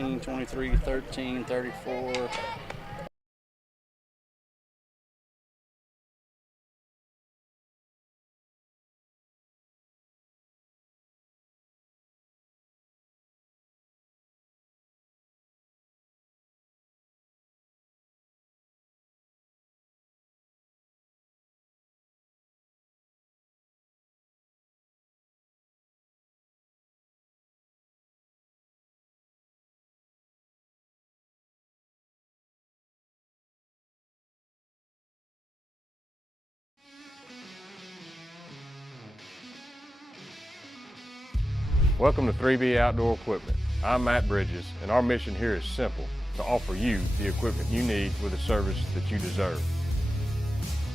23, 13, 34. Welcome to 3B Outdoor Equipment. I'm Matt Bridges, and our mission here is simple: to offer you the equipment you need with a service that you deserve.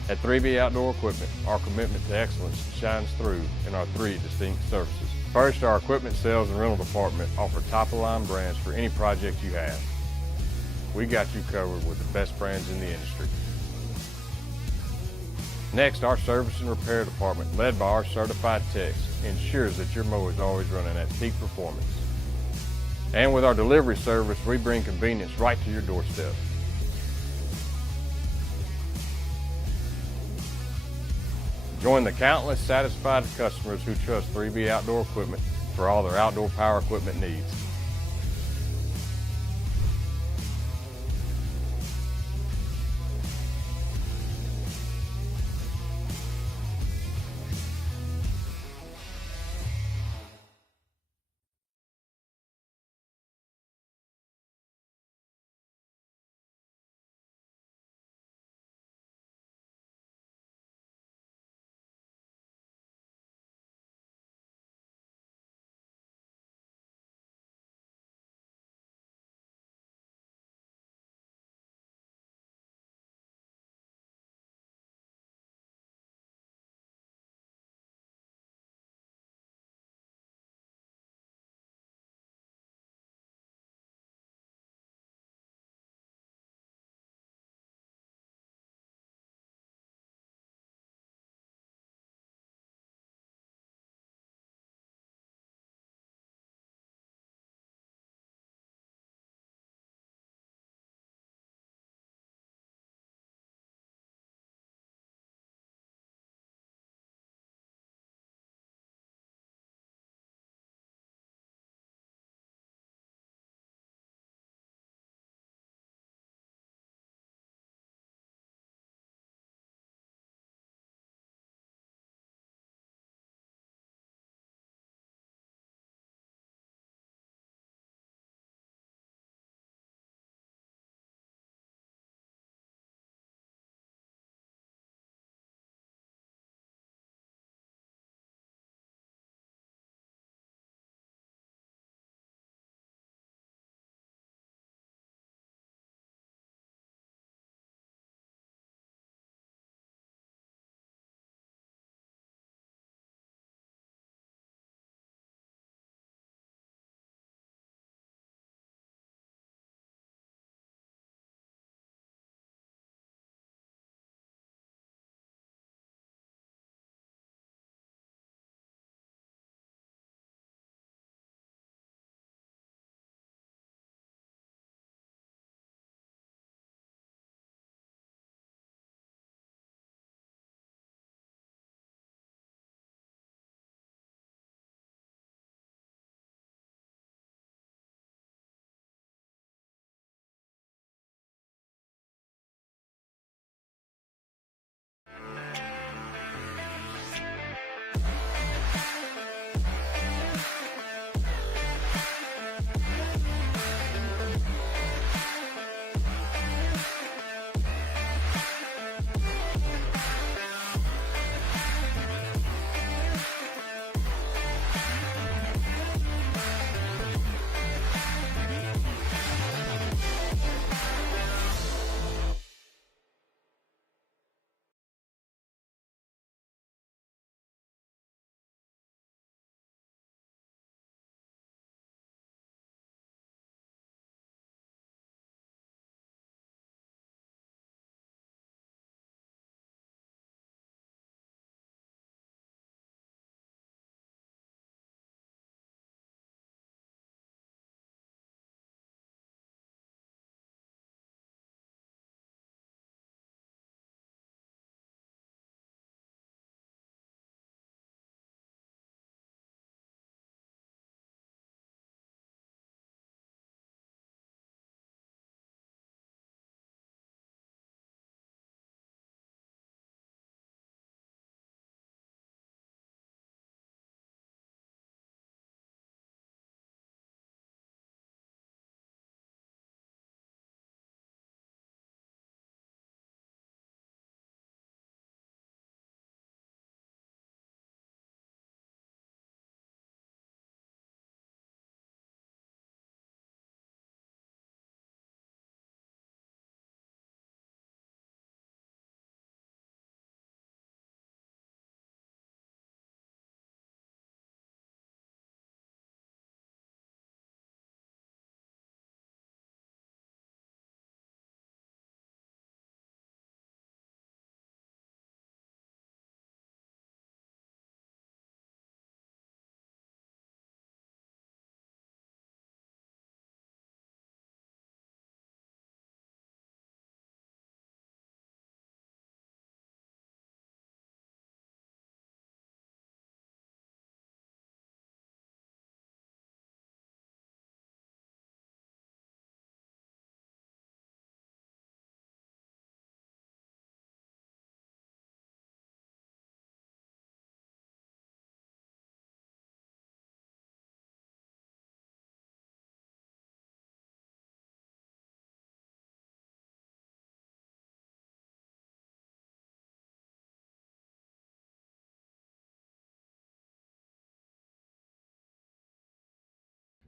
At 3B Outdoor Equipment, our commitment to excellence shines through in our three distinct services. First, our equipment sales and rental department offer top-of-line brands for any project you have. We got you covered with the best brands in the industry. Next, our service and repair department, led by our certified techs, ensures that your mower is always running at peak performance. And with our delivery service, we bring convenience right to your doorstep. Join the countless satisfied customers who trust 3B Outdoor Equipment for all their outdoor power equipment needs.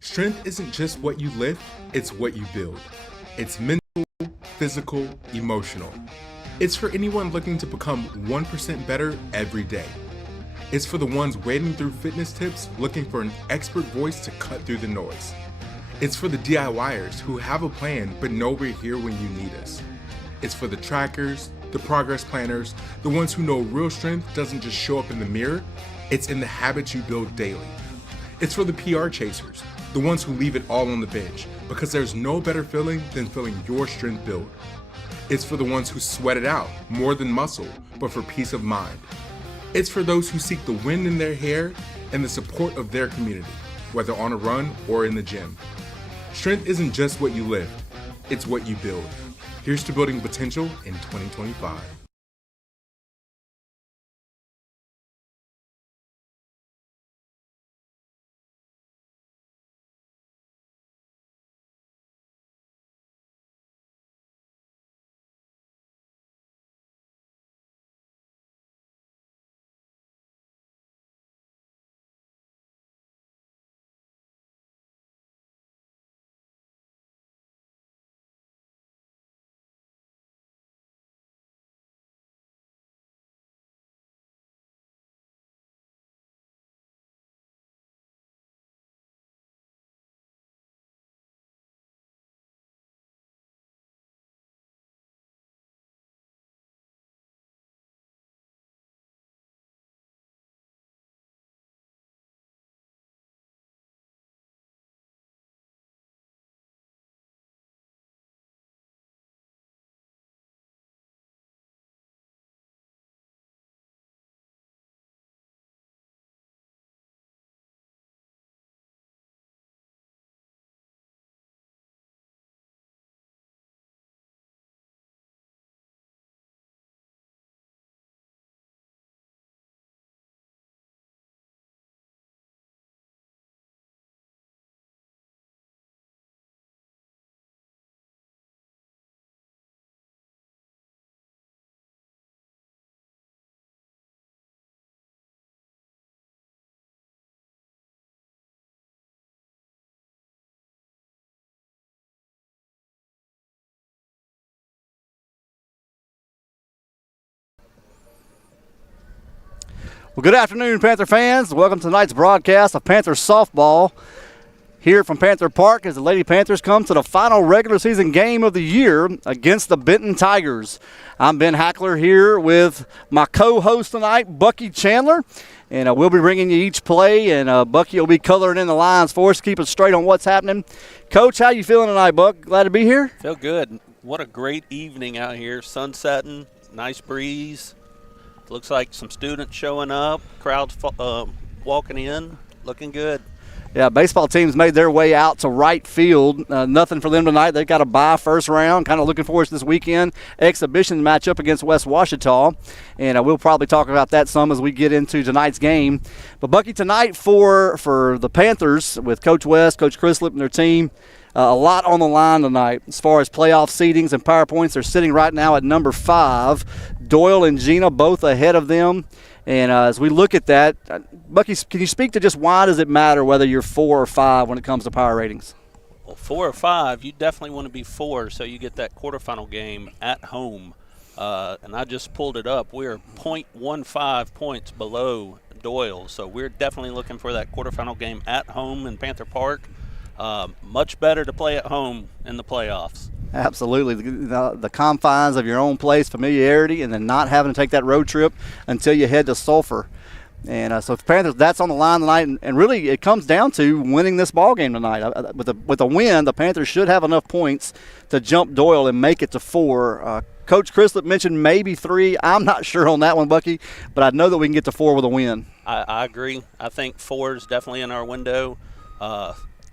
Strength isn't just what you lift, it's what you build. It's mental, physical, emotional. It's for anyone looking to become 1% better every day. It's for the ones wading through fitness tips looking for an expert voice to cut through the noise. It's for the DIYers who have a plan but know we're here when you need us. It's for the trackers, the progress planners, the ones who know real strength doesn't just show up in the mirror, it's in the habits you build daily. It's for the PR chasers, the ones who leave it all on the bench, because there's no better feeling than feeling your strength build. It's for the ones who sweat it out, more than muscle, but for peace of mind. It's for those who seek the wind in their hair and the support of their community, whether on a run or in the gym. Strength isn't just what you lift, it's what you build. Here's to building potential in 2025. Well, good afternoon, Panther fans. Welcome to tonight's broadcast of Panther softball here from Panther Park as the Lady Panthers come to the final regular season game of the year against the Benton Tigers. I'm Ben Hackler here with my co-host tonight, Bucky Chandler, and we'll be bringing you each play, and Bucky will be coloring in the lines for us, keep us straight on what's happening. Coach, how you feeling tonight, Buck? Glad to be here? Feel good. What a great evening out here. Sun setting, nice breeze. Looks like some students showing up, crowds walking in, looking good. Yeah, baseball teams made their way out to right field. Nothing for them tonight. They've got a bye first round. Kind of looking forward to this weekend exhibition matchup against West Washita. And we'll probably talk about that some as we get into tonight's game. But, Bucky, tonight for the Panthers with Coach West, Coach Chrislip and their team, a lot on the line tonight as far as playoff seedings and power points. They're sitting right now at number 5. Doyle and Gina both ahead of them. And as we look at that, Bucky, can you speak to just why does it matter whether you're 4 or 5 when it comes to power ratings? Well, 4 or 5, you definitely want to be 4 so you get that quarterfinal game at home. And I just pulled it up. We're 0.15 points below Doyle. So we're definitely looking for that quarterfinal game at home in Panther Park. Much better to play at home in the playoffs. Absolutely. The confines of your own place, familiarity, and then not having to take that road trip until you head to Sulphur. And so the Panthers, that's on the line tonight. And really it comes down to winning this ball game tonight. With a win, the Panthers should have enough points to jump Doyle and make it to 4. Coach Chrislip mentioned maybe 3. I'm not sure on that one, Bucky, but I know that we can get to 4 with a win. I agree. I think 4 is definitely in our window.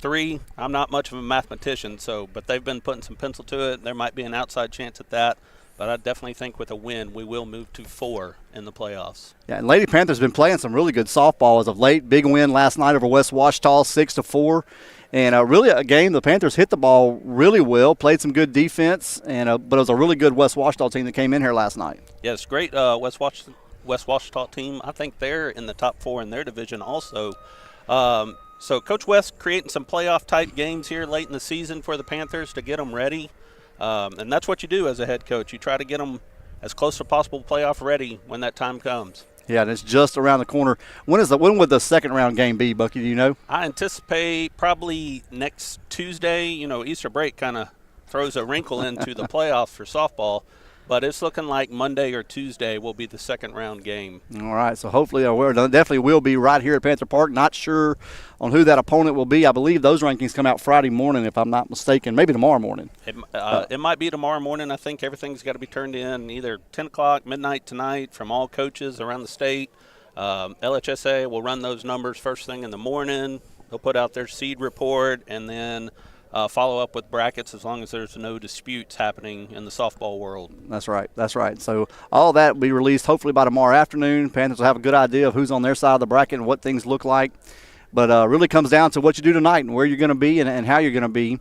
3, I'm not much of a mathematician, but they've been putting some pencil to it. There might be an outside chance at that, but I definitely think with a win, we will move to 4 in the playoffs. Yeah, and Lady Panthers been playing some really good softball as of late. Big win last night over West Washita, 6-4. And really a game the Panthers hit the ball really well, played some good defense, but it was a really good West Washita team that came in here last night. Yeah, it's great West Washita team. I think they're in the top 4 in their division also. So Coach West creating some playoff-type games here late in the season for the Panthers to get them ready. And that's what you do as a head coach. You try to get them as close as possible playoff ready when that time comes. Yeah, and it's just around the corner. When would the second round game be, Bucky? Do you know? I anticipate probably next Tuesday. Easter break kind of throws a wrinkle into the playoffs for softball, but it's looking like Monday or Tuesday will be the second round game. All right, so hopefully definitely will be right here at Panther Park. Not sure on who that opponent will be. I believe those rankings come out Friday morning, if I'm not mistaken, maybe tomorrow morning. It might be tomorrow morning. I think everything's got to be turned in either 10 o'clock, midnight tonight from all coaches around the state. LHSA will run those numbers first thing in the morning. They'll put out their seed report and then follow up with brackets as long as there's no disputes happening in the softball world. That's right. So all that will be released hopefully by tomorrow afternoon. Panthers will have a good idea of who's on their side of the bracket and what things look like. But really comes down to what you do tonight and where you're going to be and how you're going to be.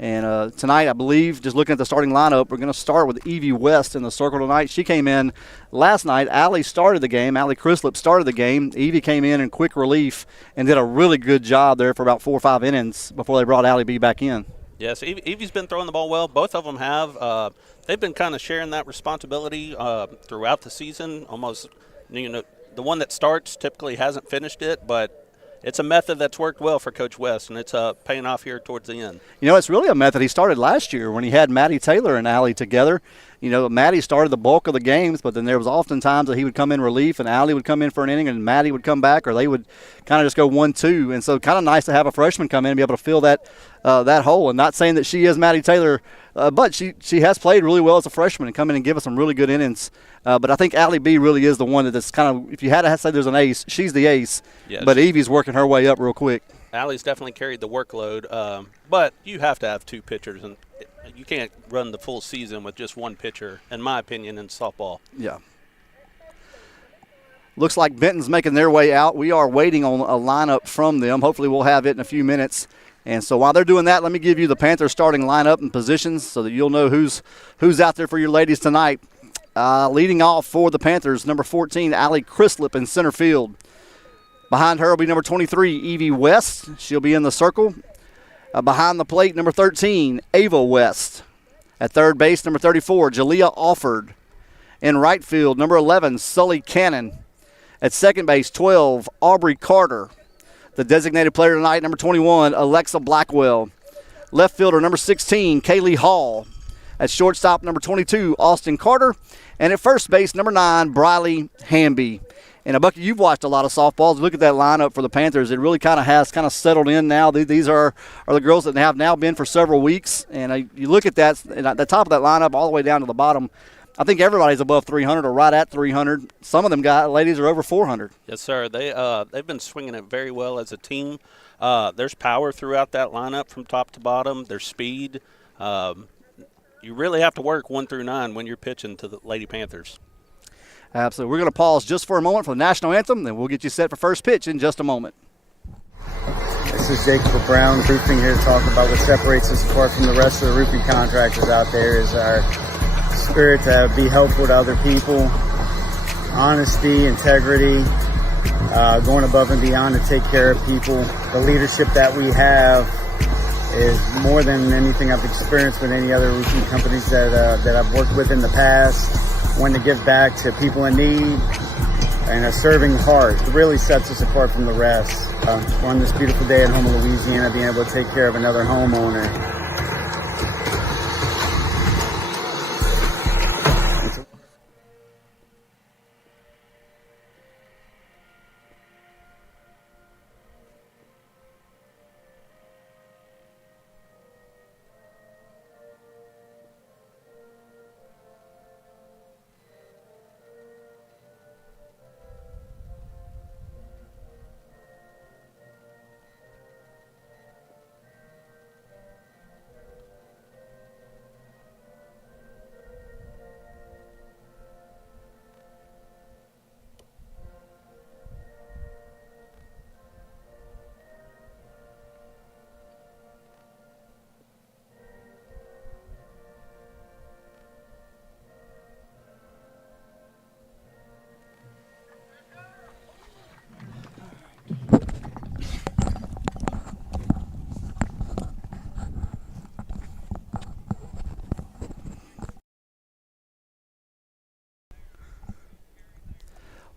And tonight, I believe, just looking at the starting lineup, we're going to start with Evie West in the circle tonight. She came in last night. Allie started the game. Allie Chrislip started the game. Evie came in quick relief and did a really good job there for about 4 or 5 innings before they brought Allie B back in. Yes, Evie's been throwing the ball well. Both of them have. They've been kind of sharing that responsibility throughout the season. Almost, the one that starts typically hasn't finished it, but it's a method that's worked well for Coach West, and it's paying off here towards the end. It's really a method he started last year when he had Maddie Taylor and Allie together. Maddie started the bulk of the games, but then there was often times that he would come in relief and Allie would come in for an inning and Maddie would come back, or they would kind of just go 1-2. And so kind of nice to have a freshman come in and be able to fill that hole. And not saying that she is Maddie Taylor, but she has played really well as a freshman and come in and give us some really good innings. But I think Allie B really is the one that's kind of, if you had to say there's an ace, she's the ace. Yes. But Evie's working her way up real quick. Allie's definitely carried the workload, but you have to have 2 pitchers, and you can't run the full season with just 1 pitcher, in my opinion, in softball. Yeah. Looks like Benton's making their way out. We are waiting on a lineup from them. Hopefully we'll have it in a few minutes. And so while they're doing that, let me give you the Panthers starting lineup and positions so that you'll know who's out there for your ladies tonight. Leading off for the Panthers, number 14, Allie Chrislip in center field. Behind her will be number 23, Evie West. She'll be in the circle. Behind the plate, number 13, Ava West. At third base, number 34, Jalea Alford. In right field, number 11, Sully Cannon. At second base, 12, Aubrey Carter. The designated player tonight, number 21, Alexa Blackwell. Left fielder, number 16, Kaylee Hall. At shortstop, number 22, Austin Carter. And at first base, number 9, Briley Hamby. And, Bucky, you've watched a lot of softballs. Look at that lineup for the Panthers. It really kind of settled in now. These are the girls that have now been for several weeks. And you look at that, and at the top of that lineup all the way down to the bottom, I think everybody's above 300 or right at 300. Some of them ladies are over 400. Yes, sir. They've been swinging it very well as a team. There's power throughout that lineup from top to bottom. There's speed. You really have to work 1 through 9 when you're pitching to the Lady Panthers. Absolutely. We're going to pause just for a moment for the national anthem, then we'll get you set for first pitch in just a moment. This is Jacob Brown, roofing here to talk about what separates us apart from the rest of the roofing contractors out there is our spirit to be helpful to other people, honesty, integrity, going above and beyond to take care of people. The leadership that we have is more than anything I've experienced with any other roofing companies that I've worked with in the past. One to give back to people in need and a serving heart. It really sets us apart from the rest. On this beautiful day at home in Louisiana, being able to take care of another homeowner.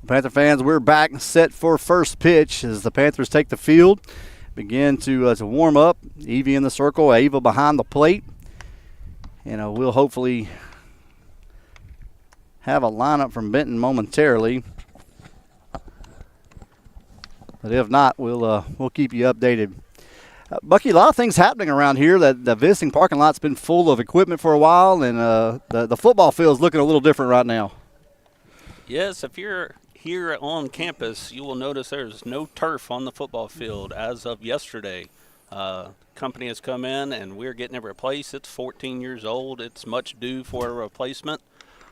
Panther fans, we're back and set for first pitch as the Panthers take the field, begin to warm up. Evie in the circle, Ava behind the plate. And we'll hopefully have a lineup from Benton momentarily. But if not, we'll keep you updated. Bucky, a lot of things happening around here. The visiting parking lot's been full of equipment for a while, and the football field's looking a little different right now. Yes, if you're here on campus, you will notice there's no turf on the football field as of yesterday. Company has come in, and we're getting it replaced. It's 14 years old. It's much due for a replacement.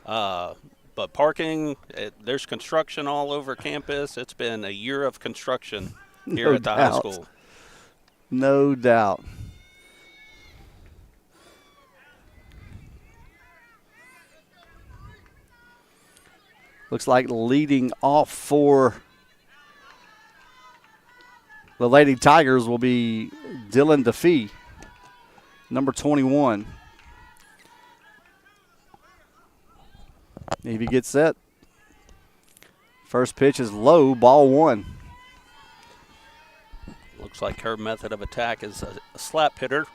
But parking, there's construction all over campus. It's been a year of construction here at the high school. No doubt. Looks like leading off for the Lady Tigers will be Dylan DeFee, number 21. If he gets set. First pitch is low, ball one. Looks like her method of attack is a slap hitter.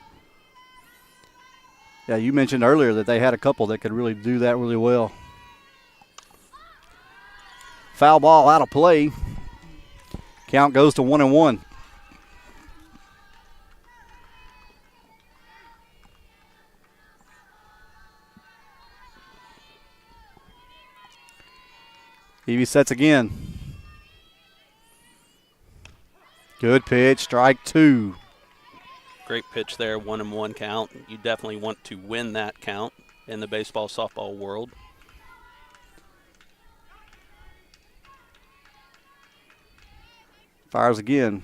Yeah, you mentioned earlier that they had a couple that could really do that really well. Foul ball out of play. Count goes to 1-1. Evie sets again. Good pitch, strike two. Great pitch there, 1-1 count. You definitely want to win that count in the baseball, softball world. Fires again.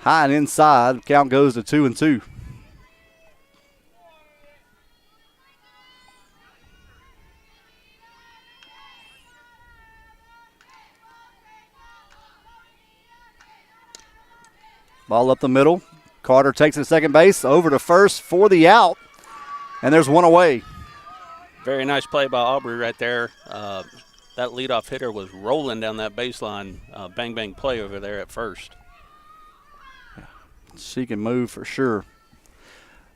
High and inside. Count goes to 2-2. Ball up the middle. Carter takes it to second base, over to first for the out, and there's one away. Very nice play by Aubrey right there. That leadoff hitter was rolling down that baseline. Bang, bang play over there at first. She can move for sure.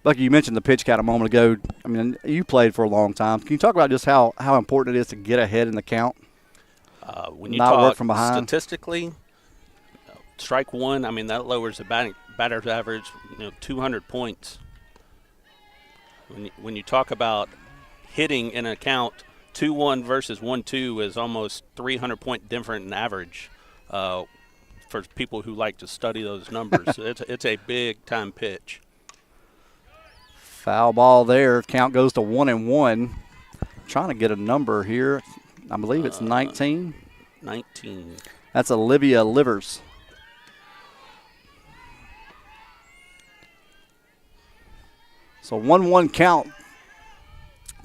Bucky, you mentioned the pitch count a moment ago. I mean, you played for a long time. Can you talk about just how important it is to get ahead in the count? When you not talk work from behind? Statistically, strike one, I mean, that lowers the batter's average, 200 points. When you talk about hitting in a count, 2-1 versus 1-2 is almost 300-point different in average for people who like to study those numbers. It's a big-time pitch. Foul ball there. Count goes to 1-1. Trying to get a number here. I believe it's 19. 19. That's Olivia Livers. So 1-1 count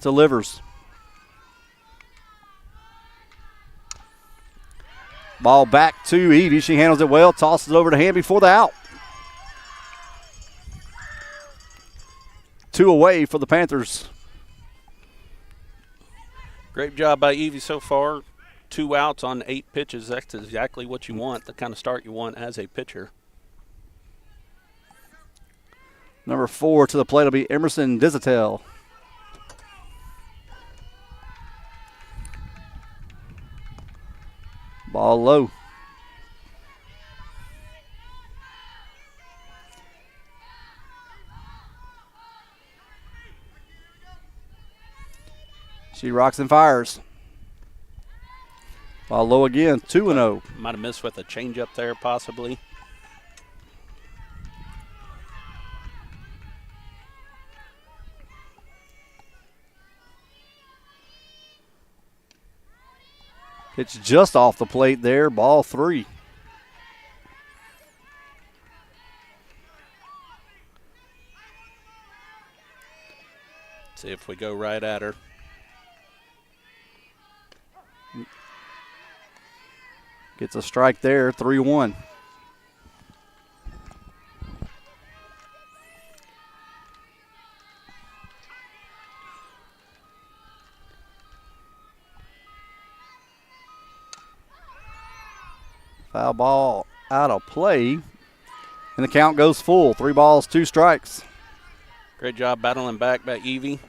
to Livers. Ball back to Evie. She handles it well, tosses it over to Hamby for the out. 2 away for the Panthers. Great job by Evie so far. 2 outs on 8 pitches. That's exactly what you want, the kind of start you want as a pitcher. Number 4 to the plate will be Emerson Dizitel. Ball low. She rocks and fires. Ball low again, 2-0. Might have missed with a changeup there, possibly. It's just off the plate there, ball 3. See if we go right at her. Gets a strike there, 3-1. Foul ball out of play. And the count goes full. 3 balls, 2 strikes. Great job battling back by Evie.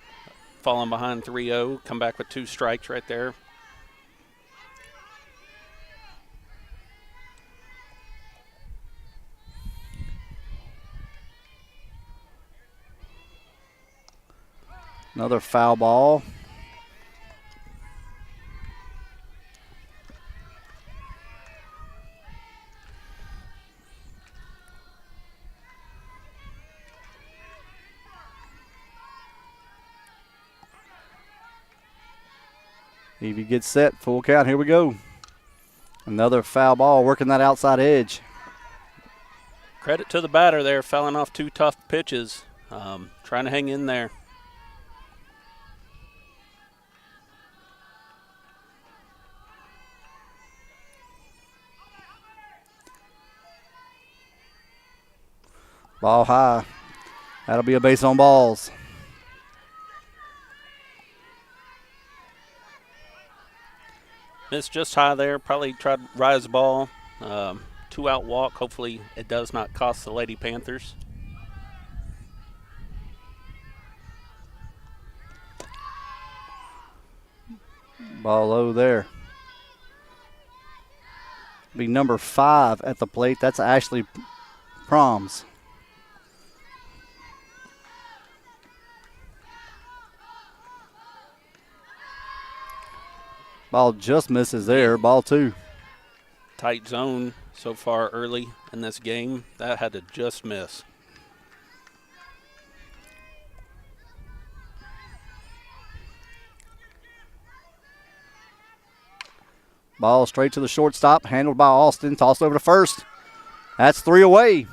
Falling behind 3-0. Come back with 2 strikes right there. Another foul ball. Evie gets set, full count, here we go. Another foul ball, working that outside edge. Credit to the batter there, fouling off 2 tough pitches, trying to hang in there. Ball high. That'll be a base on balls. Missed just high there. Probably tried to rise the ball. 2-out walk. Hopefully it does not cost the Lady Panthers. Ball low there. Be number 5 at the plate. That's Ashley Proms. Ball just misses there. Ball 2. Tight zone so far early in this game. That had to just miss. Ball straight to the shortstop, handled by Austin, tossed over to first. That's 3 away.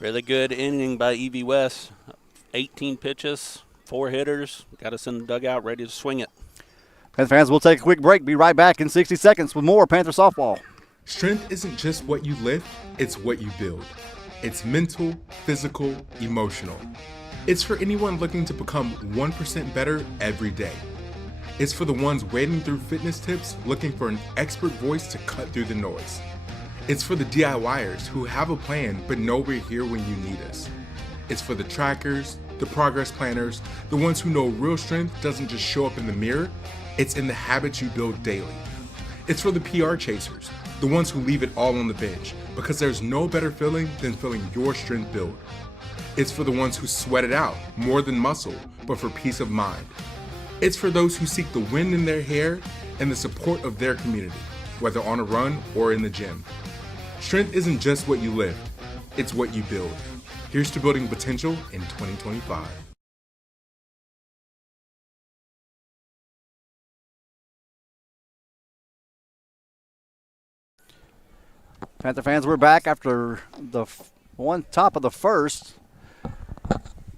Really good inning by Evie West. 18 pitches, 4 hitters. Got us in the dugout, ready to swing it. Panther fans, we'll take a quick break. Be right back in 60 seconds with more Panther softball. Strength isn't just what you lift, it's what you build. It's mental, physical, emotional. It's for anyone looking to become 1% better every day. It's for the ones wading through fitness tips looking for an expert voice to cut through the noise. It's for the DIYers who have a plan but know we're here when you need us. It's for the trackers, the progress planners, the ones who know real strength doesn't just show up in the mirror, it's in the habits you build daily. It's for the PR chasers, the ones who leave it all on the bench, because there's no better feeling than feeling your strength build. It's for the ones who sweat it out, more than muscle, but for peace of mind. It's for those who seek the wind in their hair and the support of their community, whether on a run or in the gym. Strength isn't just what you lift, it's what you build. Here's to building potential in 2025. Panther fans, we're back after the top of the first.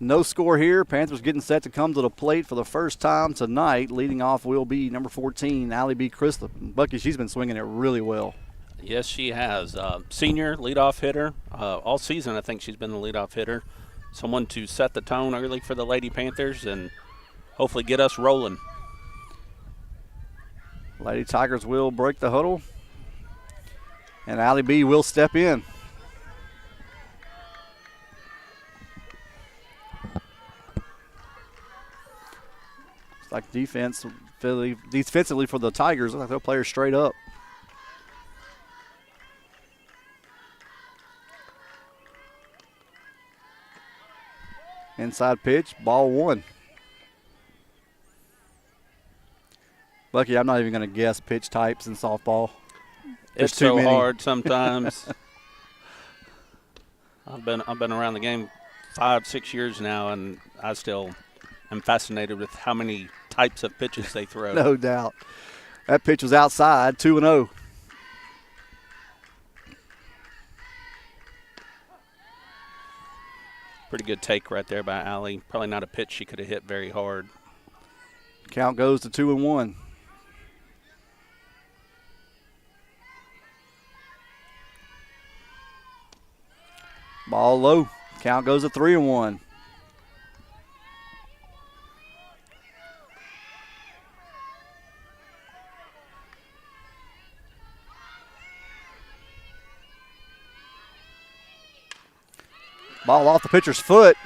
No score here. Panthers getting set to come to the plate for the first time tonight. Leading off will be number 14, Allie B. Chrislip. Bucky, she's been swinging it really well. Yes, she has. Senior leadoff hitter. All season, I think she's been the leadoff hitter. Someone to set the tone early for the Lady Panthers and hopefully get us rolling. Lady Tigers will break the huddle. And Allie B will step in. It's like defensively for the Tigers, like they'll play her straight up. Inside pitch, ball 1. Bucky, I'm not even going to guess pitch types in softball. It's too so many. hard sometimes. I've been around the game 5-6 years now, and I still am fascinated with how many types of pitches they throw. No doubt. That pitch was outside, 2-0. Pretty good take right there by Allie. Probably not a pitch she could have hit very hard. Count goes to 2-1. Ball low. Count goes to 3-1. Ball off the pitcher's foot,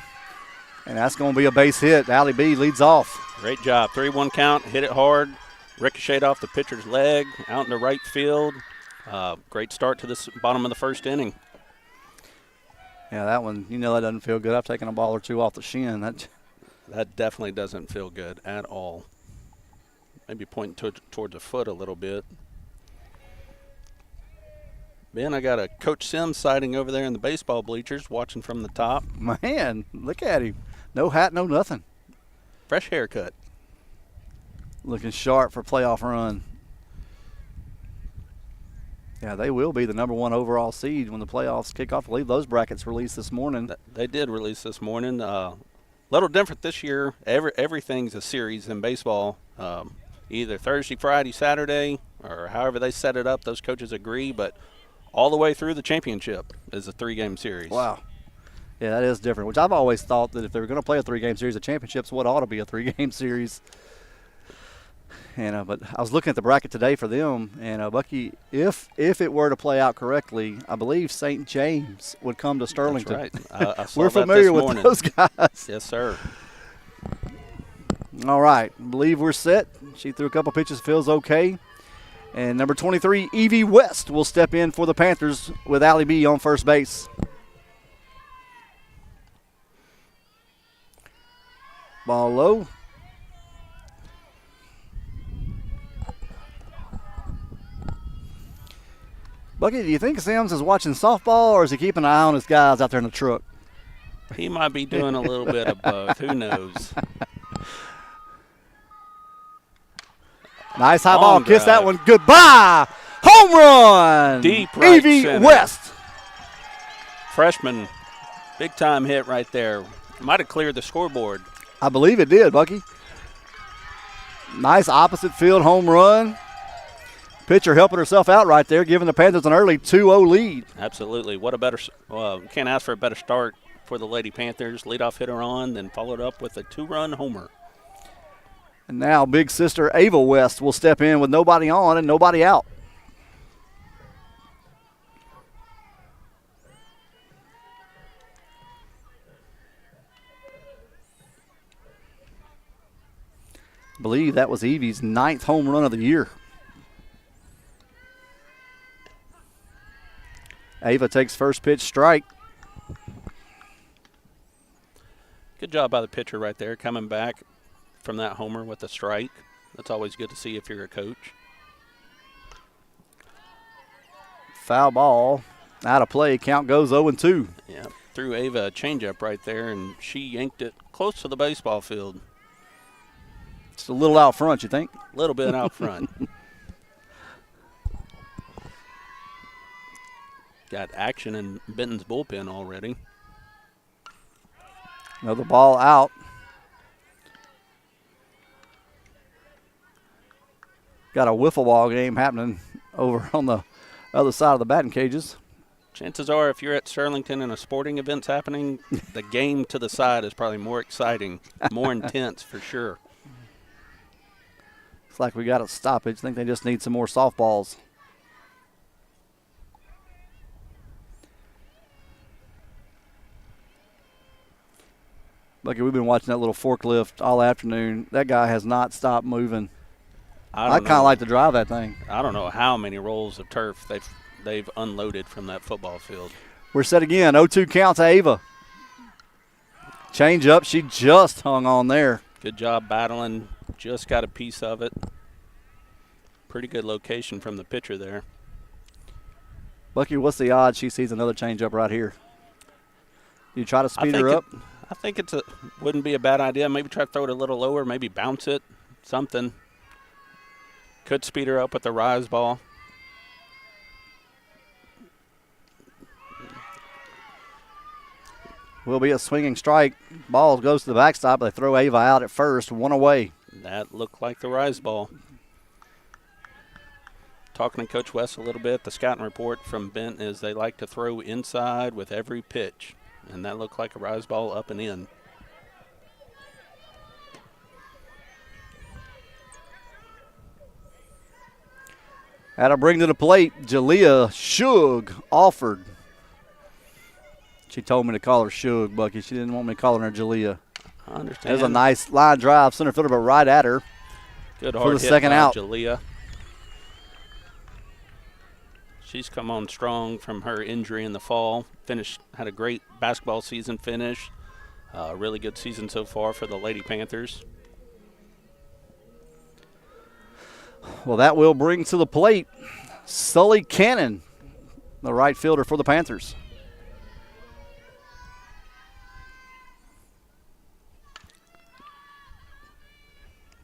and that's going to be a base hit. Allie B leads off. Great job. 3-1 count, hit it hard, ricocheted off the pitcher's leg, out into right field. Great start to this bottom of the first inning. Yeah, that one, that doesn't feel good. I've taken a ball or two off the shin. That definitely doesn't feel good at all. Maybe pointing towards the foot a little bit. Ben, I got a Coach Sims sighting over there in the baseball bleachers, watching from the top. Man, look at him. No hat, no nothing. Fresh haircut. Looking sharp for playoff run. Yeah, they will be the number 1 overall seed when the playoffs kick off. I believe those brackets released this morning. They did release this morning. Little different this year. Everything's a series in baseball. Either Thursday, Friday, Saturday, or however they set it up. Those coaches agree, but all the way through the championship is a 3-game series. Wow. Yeah, that is different, which I've always thought that if they were going to play a 3-game series, the championship's what ought to be a 3-game series. And but I was looking at the bracket today for them, and Bucky, if it were to play out correctly, I believe St. James would come to Sterlington. That's right. I saw We're that familiar this with morning. those guys. Yes, sir. All right, I believe we're set. She threw a couple pitches, feels okay. And number 23, Evie West, will step in for the Panthers with Allie B on first base. Ball low. Bucky, do you think Sims is watching softball, or is he keeping an eye on his guys out there in the truck? He might be doing a little bit of both. Who knows? Nice high Long ball. Kiss drive. that one. Goodbye. Home run. Deep right Evie center. West. Freshman, big time hit right there. Might have cleared the scoreboard. I believe it did, Bucky. Nice opposite field home run. Pitcher helping herself out right there, giving the Panthers an early 2-0 lead. Absolutely. What a better can't ask for a better start for the Lady Panthers. Leadoff hitter on, then followed up with a 2-run homer. And now big sister Ava West will step in with nobody on and nobody out. I believe that was Evie's 9th home run of the year. Ava takes first pitch strike. Good job by the pitcher right there, coming back from that homer with a strike. That's always good to see if you're a coach. Foul ball. Out of play. Count goes 0-2. Yeah, threw Ava a changeup right there, and she yanked it close to the baseball field. Just a little out front, you think? A little bit out front. Got action in Benton's bullpen already. Another ball out. Got a wiffle ball game happening over on the other side of the batting cages. Chances are, if you're at Sterlington and a sporting event's happening, the game to the side is probably more exciting, more intense for sure. Looks like we got a stoppage. I think they just need some more softballs. Bucky, we've been watching that little forklift all afternoon. That guy has not stopped moving. I kind of like to drive that thing. I don't know how many rolls of turf they've unloaded from that football field. We're set again. 0-2 count to Ava. Change up. She just hung on there. Good job battling. Just got a piece of it. Pretty good location from the pitcher there. Bucky, what's the odds she sees another change up right here? You try to speed her up? I think wouldn't be a bad idea. Maybe try to throw it a little lower, maybe bounce it, something. Could speed her up with the rise ball. Will be a swinging strike. Ball goes to the backstop. They throw Ava out at first, one away. That looked like the rise ball. Talking to Coach West a little bit, the scouting report from Benton is they like to throw inside with every pitch. And that looked like a rise ball up and in. That'll bring to the plate Jalea Shug Alford. She told me to call her Suge, Bucky. She didn't want me calling her Jalea. I understand. There's a nice line drive, center fielder, but right at her. Good for hard the hit second by out. Jalea. She's come on strong from her injury in the fall. Had a great basketball season finish. Really good season so far for the Lady Panthers. Well, that will bring to the plate Sully Cannon, the right fielder for the Panthers.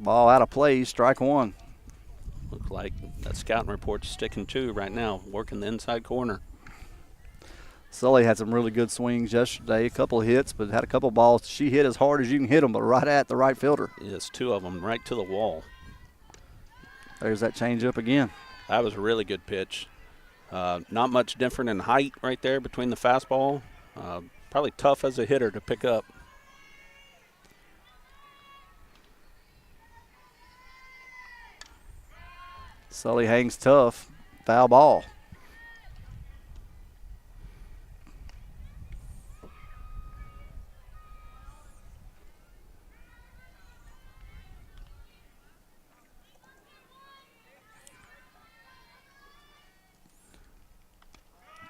Ball out of play, strike one. Look like that scouting report's sticking to right now, working the inside corner. Sully had some really good swings yesterday, a couple of hits, but had a couple balls. She hit as hard as you can hit them, but right at the right fielder. Yes, 2 of them right to the wall. There's that changeup again. That was a really good pitch. Not much different in height right there between the fastball. Probably tough as a hitter to pick up. Sully hangs tough. Foul ball.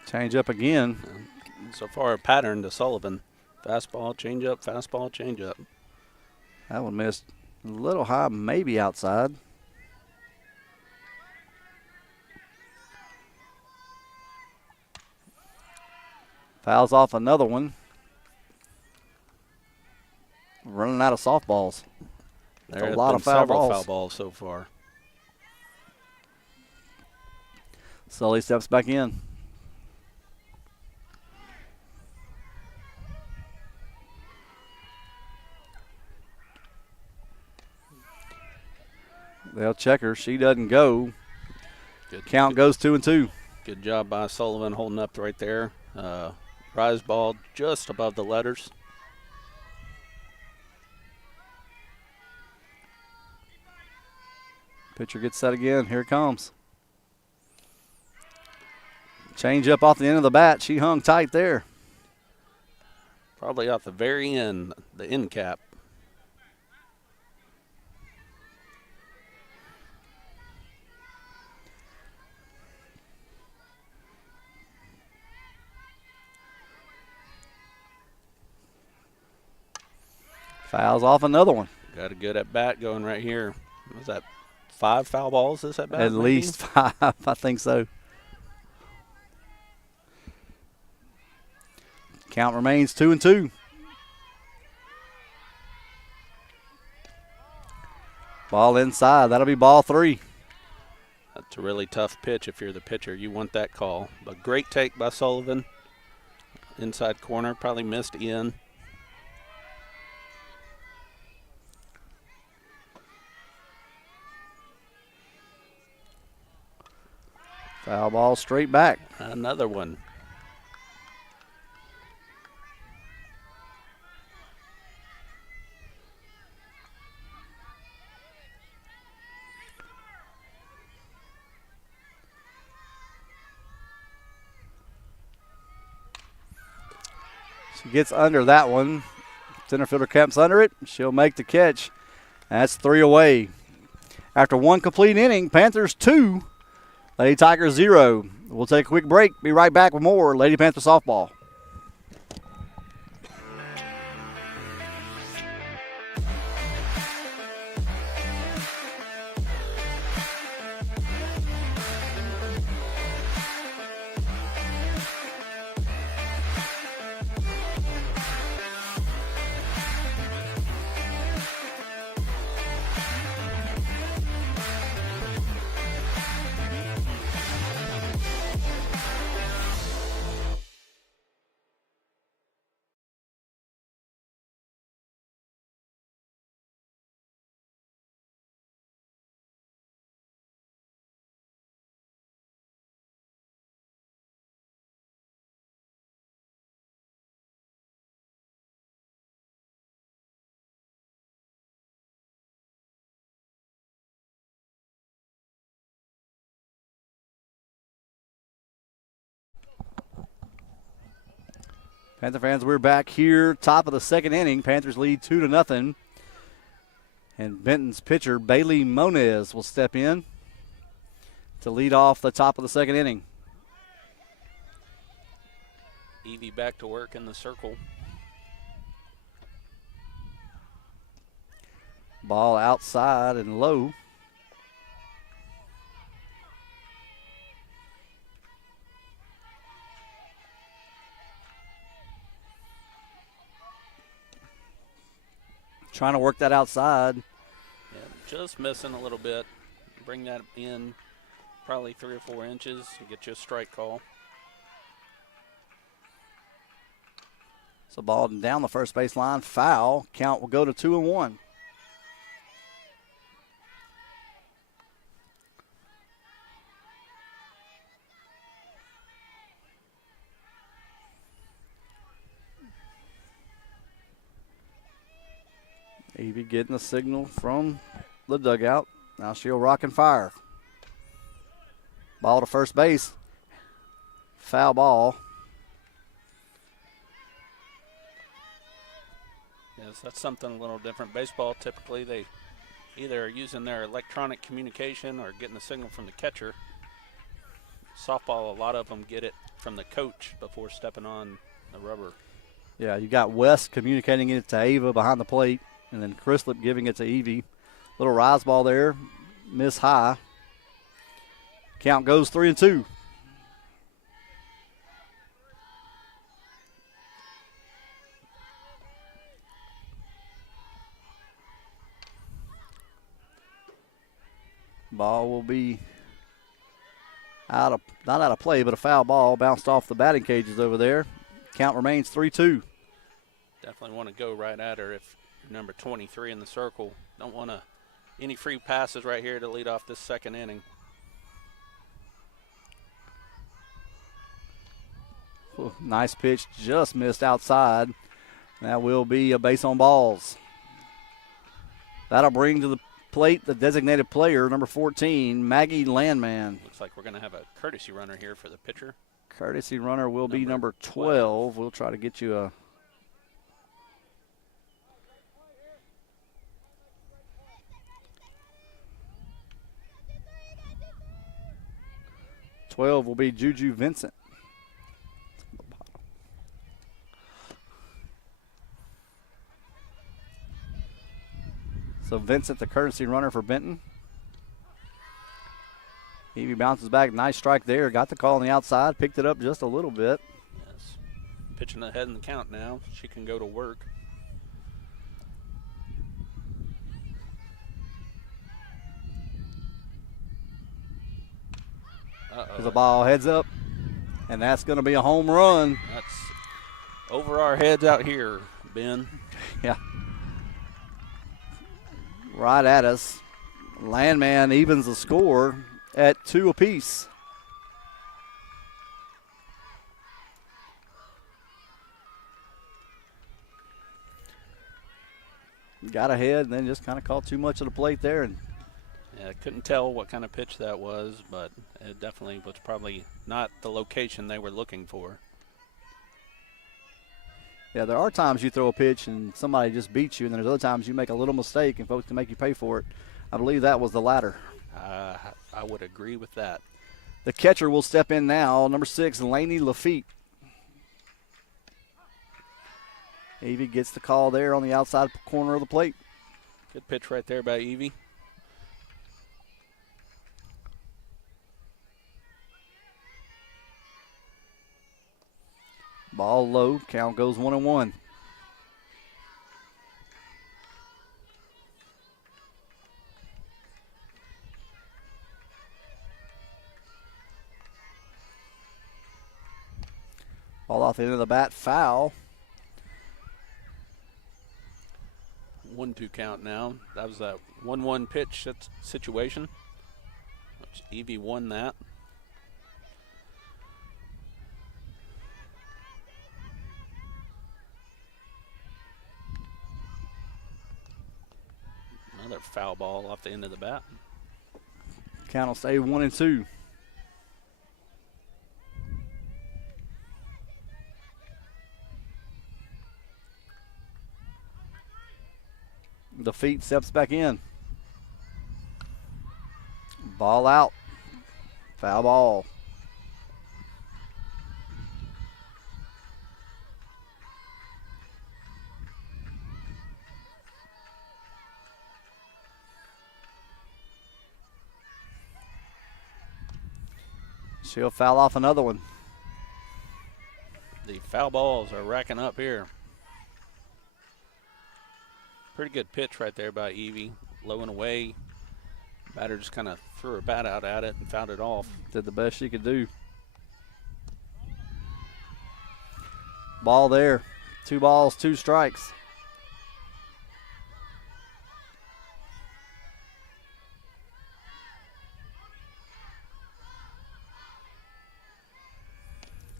Change up again. So far, a pattern to Sullivan. Fastball, changeup, fastball, changeup. That one missed a little high, maybe outside. Fouls off another one. Running out of softballs. There a have lot been of foul several balls. foul balls so far. Sully steps back in. They'll check her. She doesn't go. Good Count goes 2-2. Good job by Sullivan holding up right there. Rise ball just above the letters. Pitcher gets set again. Here it comes. Change up off the end of the bat. She hung tight there. Probably off the very end, the end cap. Fouls off another one. Got a good at bat going right here. Was that 5 foul balls this at bat? At least 5, I think so. Count remains 2-2. Ball inside. That'll be ball 3. That's a really tough pitch if you're the pitcher. You want that call. But great take by Sullivan. Inside corner, probably missed in. Foul ball straight back. Another one. She gets under that one. Center fielder camps under it. She'll make the catch. That's 3 away. After one complete inning, Panthers 2, Lady Tigers 0. We'll take a quick break. Be right back with more Lady Panther softball. Panther fans, we're back here, top of the second inning. Panthers lead 2-0. And Benton's pitcher, Bailey Moniz, will step in to lead off the top of the second inning. Evie back to work in the circle. Ball outside and low. Trying to work that outside. Yeah, just missing a little bit. Bring that in probably 3 or 4 inches and get you a strike call. So ball down the first base line, foul. Count will go to 2-1. Evie getting the signal from the dugout. Now she'll rock and fire. Ball to first base. Foul ball. Yes, that's something a little different. Baseball, typically, they either are using their electronic communication or getting the signal from the catcher. Softball, a lot of them get it from the coach before stepping on the rubber. Yeah, you got West communicating it to Ava behind the plate, and then Chrislip giving it to Evie. Little rise ball there, miss high. Count goes 3-2. Ball will be not out of play, but a foul ball bounced off the batting cages over there. Count remains 3-2. Definitely want to go right at her if you're number 23 in the circle. Don't want any free passes right here to lead off this second inning. Ooh, nice pitch, just missed outside. That will be a base on balls. That'll bring to the plate the designated player, number 14, Maggie Landman. Looks like we're going to have a courtesy runner here for the pitcher. Courtesy runner will be number 12. We'll try to get you a... .12 will be Juju Vincent. So Vincent, the courtesy runner for Benton. Evie bounces back. Nice strike there. Got the call on the outside. Picked it up just a little bit. Yes. Pitching ahead in the count now. She can go to work. As the ball heads up. And that's going to be a home run. That's over our heads out here, Ben. Yeah. Right at us. Landman evens the score at 2 apiece. Got ahead and then just kind of caught too much of the plate there. And yeah, I couldn't tell what kind of pitch that was, but it definitely was probably not the location they were looking for. yeah, there are times you throw a pitch and somebody just beats you, and there's other times you make a little mistake and folks can make you pay for it. I believe that was the latter. I would agree with that. The catcher will step in now, number 6, Lainey Lafitte. Evie gets the call there on the outside corner of the plate. Good pitch right there by Evie. Ball low, count goes 1-1. Ball off the end of the bat, foul. 1-2 count now. That was a 1-1 pitch situation, which Evie won that. Another foul ball off the end of the bat. Count will stay 1-2. The feet steps back in. Ball out. Foul ball. She'll foul off another one. The foul balls are racking up here. Pretty good pitch right there by Evie. Low and away. Batter just kind of threw her bat out at it and fouled it off. Did the best she could do. Ball there. 2 balls, 2 strikes.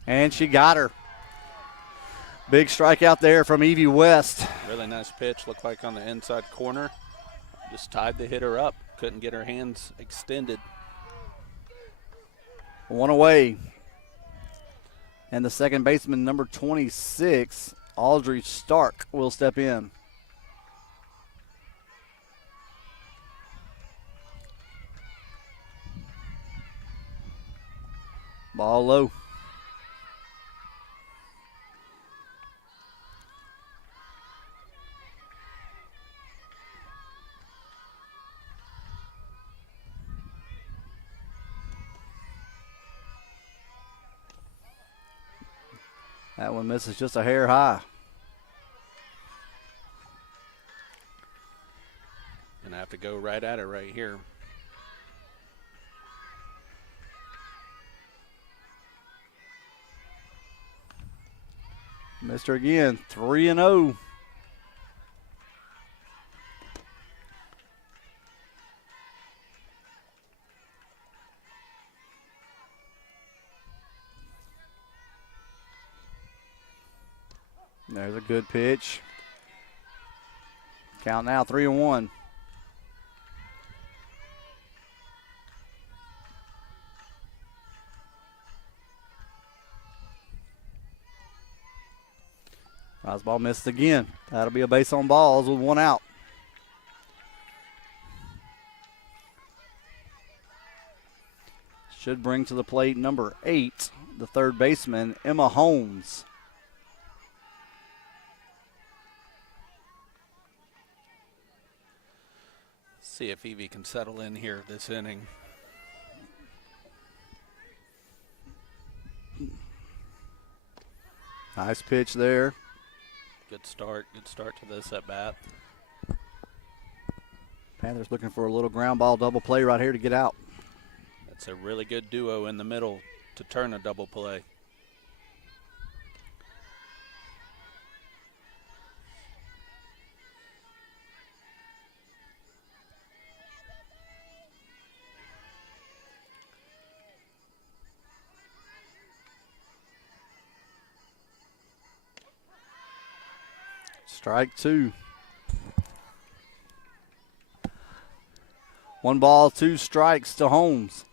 And she got her. Big strikeout there from Evie West. Really nice pitch. Looked like on the inside corner. Just tied the hitter up. Couldn't get her hands extended. 1 away. And the second baseman, number 26, Audrey Stark, will step in. Ball low. That one misses just a hair high. Gonna have to go right at it right here. Missed her again. 3-0. There's a good pitch. Count now 3-1. Ball missed again. That'll be a base on balls with 1 out. Should bring to the plate number 8, the third baseman, Emma Holmes. See if Evie can settle in here this inning. Nice pitch there. Good start to this at bat. Panthers looking for a little ground ball double play right here to get out. That's a really good duo in the middle to turn a double play. Strike 2. 1 ball, 2 strikes to Holmes.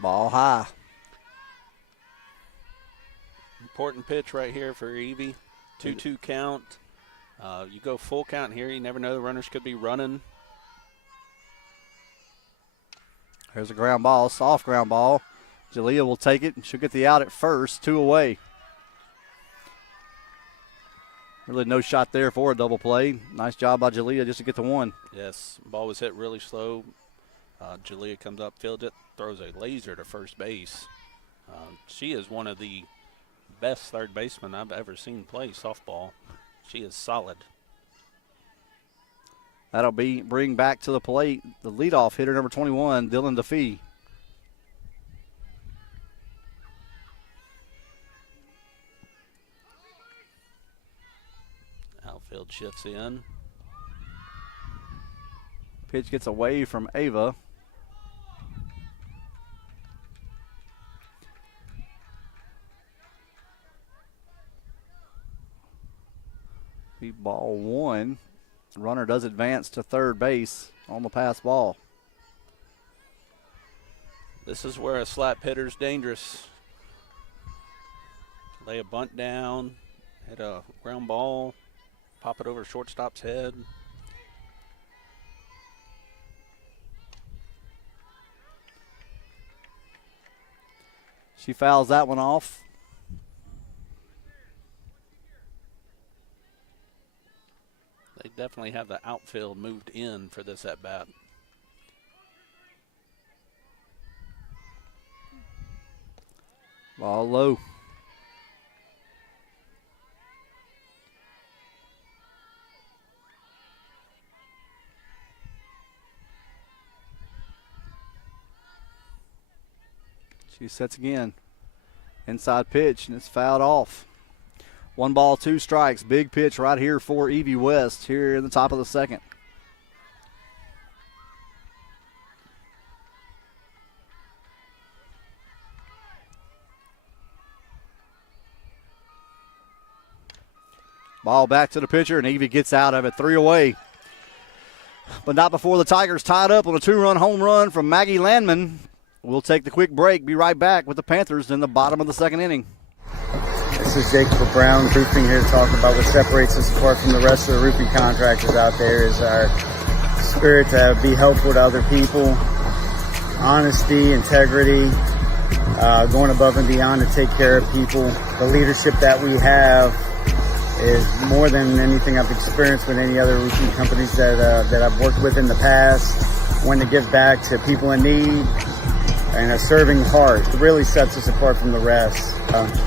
Ball high. Important pitch right here for Evie. 2-2 count. You go full count here. You never know, the runners could be running. There's a ground ball, soft ground ball. Jalea will take it, and she'll get the out at first, 2 away. Really no shot there for a double play. Nice job by Jalea just to get the 1. Yes, ball was hit really slow. Jalea comes up, fields it, throws a laser to first base. She is one of the best third basemen I've ever seen play softball. She is solid. That'll bring back to the plate the leadoff hitter, number 21, Dylan DeFee. Outfield shifts in. Pitch gets away from Ava. Be ball 1. Runner does advance to third base on the pass ball. This is where a slap hitter's dangerous. Lay a bunt down, hit a ground ball, pop it over shortstop's head. She fouls that one off. They definitely have the outfield moved in for this at bat. Ball low. She sets again. Inside pitch, and it's fouled off. 1 ball, 2 strikes. Big pitch right here for Evie West here in the top of the second. Ball back to the pitcher, and Evie gets out of it. 3 away. But not before the Tigers tied up on a 2-run home run from Maggie Landman. We'll take the quick break. Be right back with the Panthers in the bottom of the second inning. This is Jacob Brown, roofing here to talk about what separates us apart from the rest of the roofing contractors out there is our spirit to be helpful to other people, honesty, integrity, going above and beyond to take care of people. The leadership that we have is more than anything I've experienced with any other roofing companies that I've worked with in the past. One to give back to people in need, and a serving heart. It really sets us apart from the rest.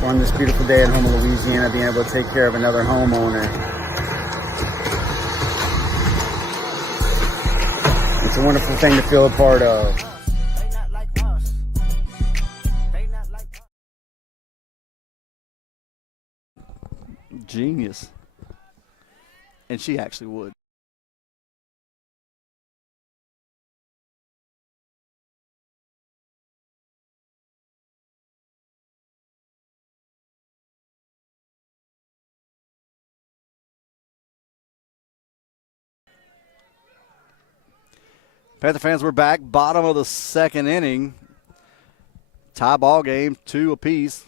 On this beautiful day at home in Louisiana, being able to take care of another homeowner. It's a wonderful thing to feel a part of. Genius. And she actually would. Panther fans, we're back. Bottom of the second inning. Tie ball game, 2 apiece.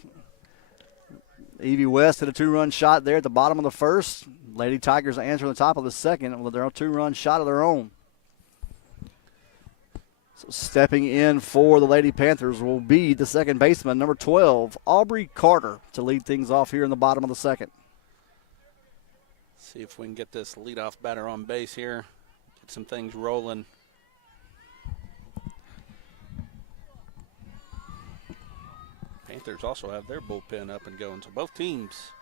Evie West hit a 2-run shot there at the bottom of the first. Lady Tigers answer the top of the second with their 2-run shot of their own. So stepping in for the Lady Panthers will be the second baseman, number 12, Aubrey Carter, to lead things off here in the bottom of the second. See if we can get this leadoff batter on base here. Get some things rolling. Panthers also have their bullpen up and going, so both teams.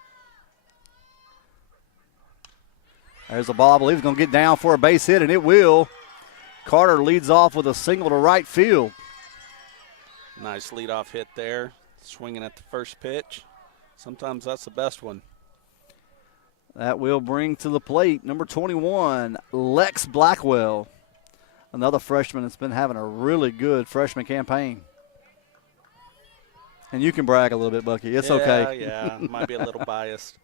There's a ball I believe is going to get down for a base hit, and it will. Carter leads off with a single to right field. Nice leadoff hit there, swinging at the first pitch. Sometimes that's the best one. That will bring to the plate number 21, Lex Blackwell, another freshman that's been having a really good freshman campaign. And you can brag a little bit, Bucky. It's okay. Yeah, might be a little biased.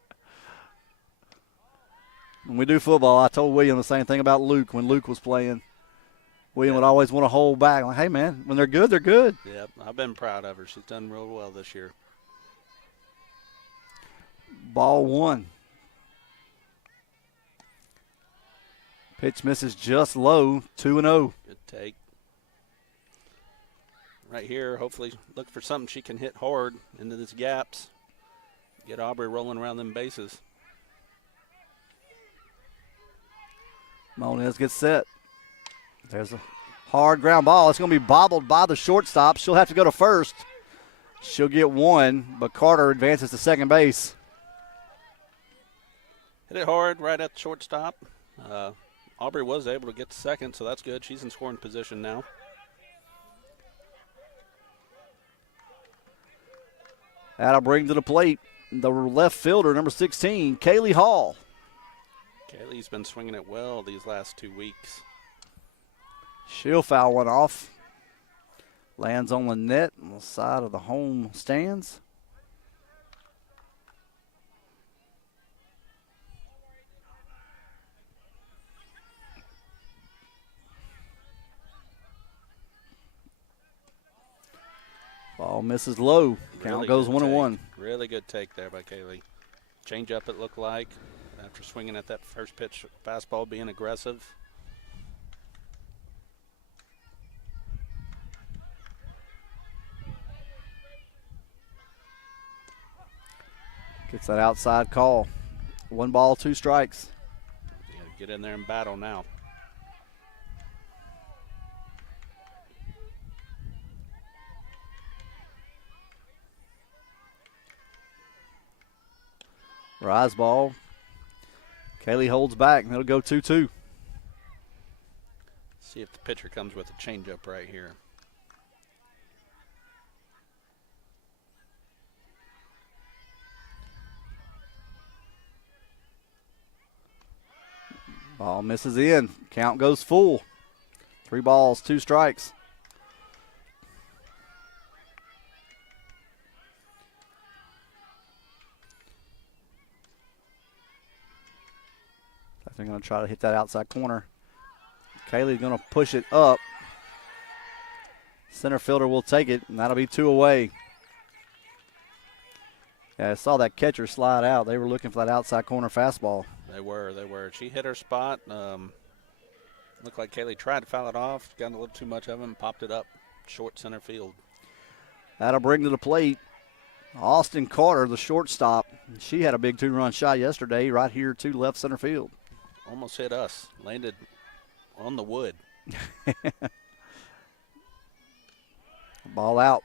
When we do football, I told William the same thing about Luke when Luke was playing. William would always want to hold back. Like, hey, man, when they're good, they're good. Yep, I've been proud of her. She's done real well this year. Ball 1. Pitch misses just low, 2-0. Good take. Right here, hopefully look for something she can hit hard into these gaps. Get Aubrey rolling around them bases. Monez gets set. There's a hard ground ball. It's going to be bobbled by the shortstop. She'll have to go to first. She'll get 1, but Carter advances to second base. Hit it hard right at the shortstop. Aubrey was able to get to second, so that's good. She's in scoring position now. That'll bring to the plate the left fielder, number 16, Kaylee Hall. Kaylee's been swinging it well these last 2 weeks. She'll foul one off. Lands on the net on the side of the home stands. Ball misses low. Count goes 1-1. Really good take there by Kaylee. Change up it looked like after swinging at that first pitch fastball, being aggressive. Gets that outside call. 1 ball, 2 strikes. Yeah, get in there and battle now. Rise ball. Kaylee holds back, and it'll go 2-2. See if the pitcher comes with a changeup right here. Ball misses in. Count goes full. 3 balls, 2 strikes. They're going to try to hit that outside corner. Kaylee's going to push it up. Center fielder will take it, and that'll be 2 away. Yeah, I saw that catcher slide out. They were looking for that outside corner fastball. They were. She hit her spot. Looked like Kaylee tried to foul it off, got a little too much of it, and popped it up short center field. That'll bring to the plate Austin Carter, the shortstop. She had a big 2-run shot yesterday right here to left center field. Almost hit us. Landed on the wood. Ball out.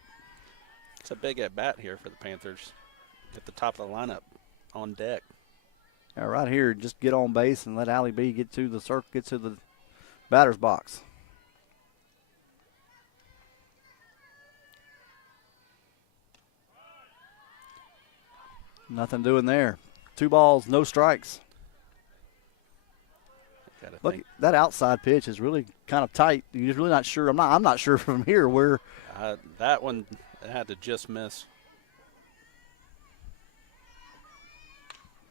It's a big at-bat here for the Panthers. At the top of the lineup on deck. Now right here, just get on base and let Allie B get to the circle, get to the batter's box. Nothing doing there. 2 balls, no strikes. Look, that outside pitch is really kind of tight. You're really not sure. I'm not sure from here where. That one had to just miss.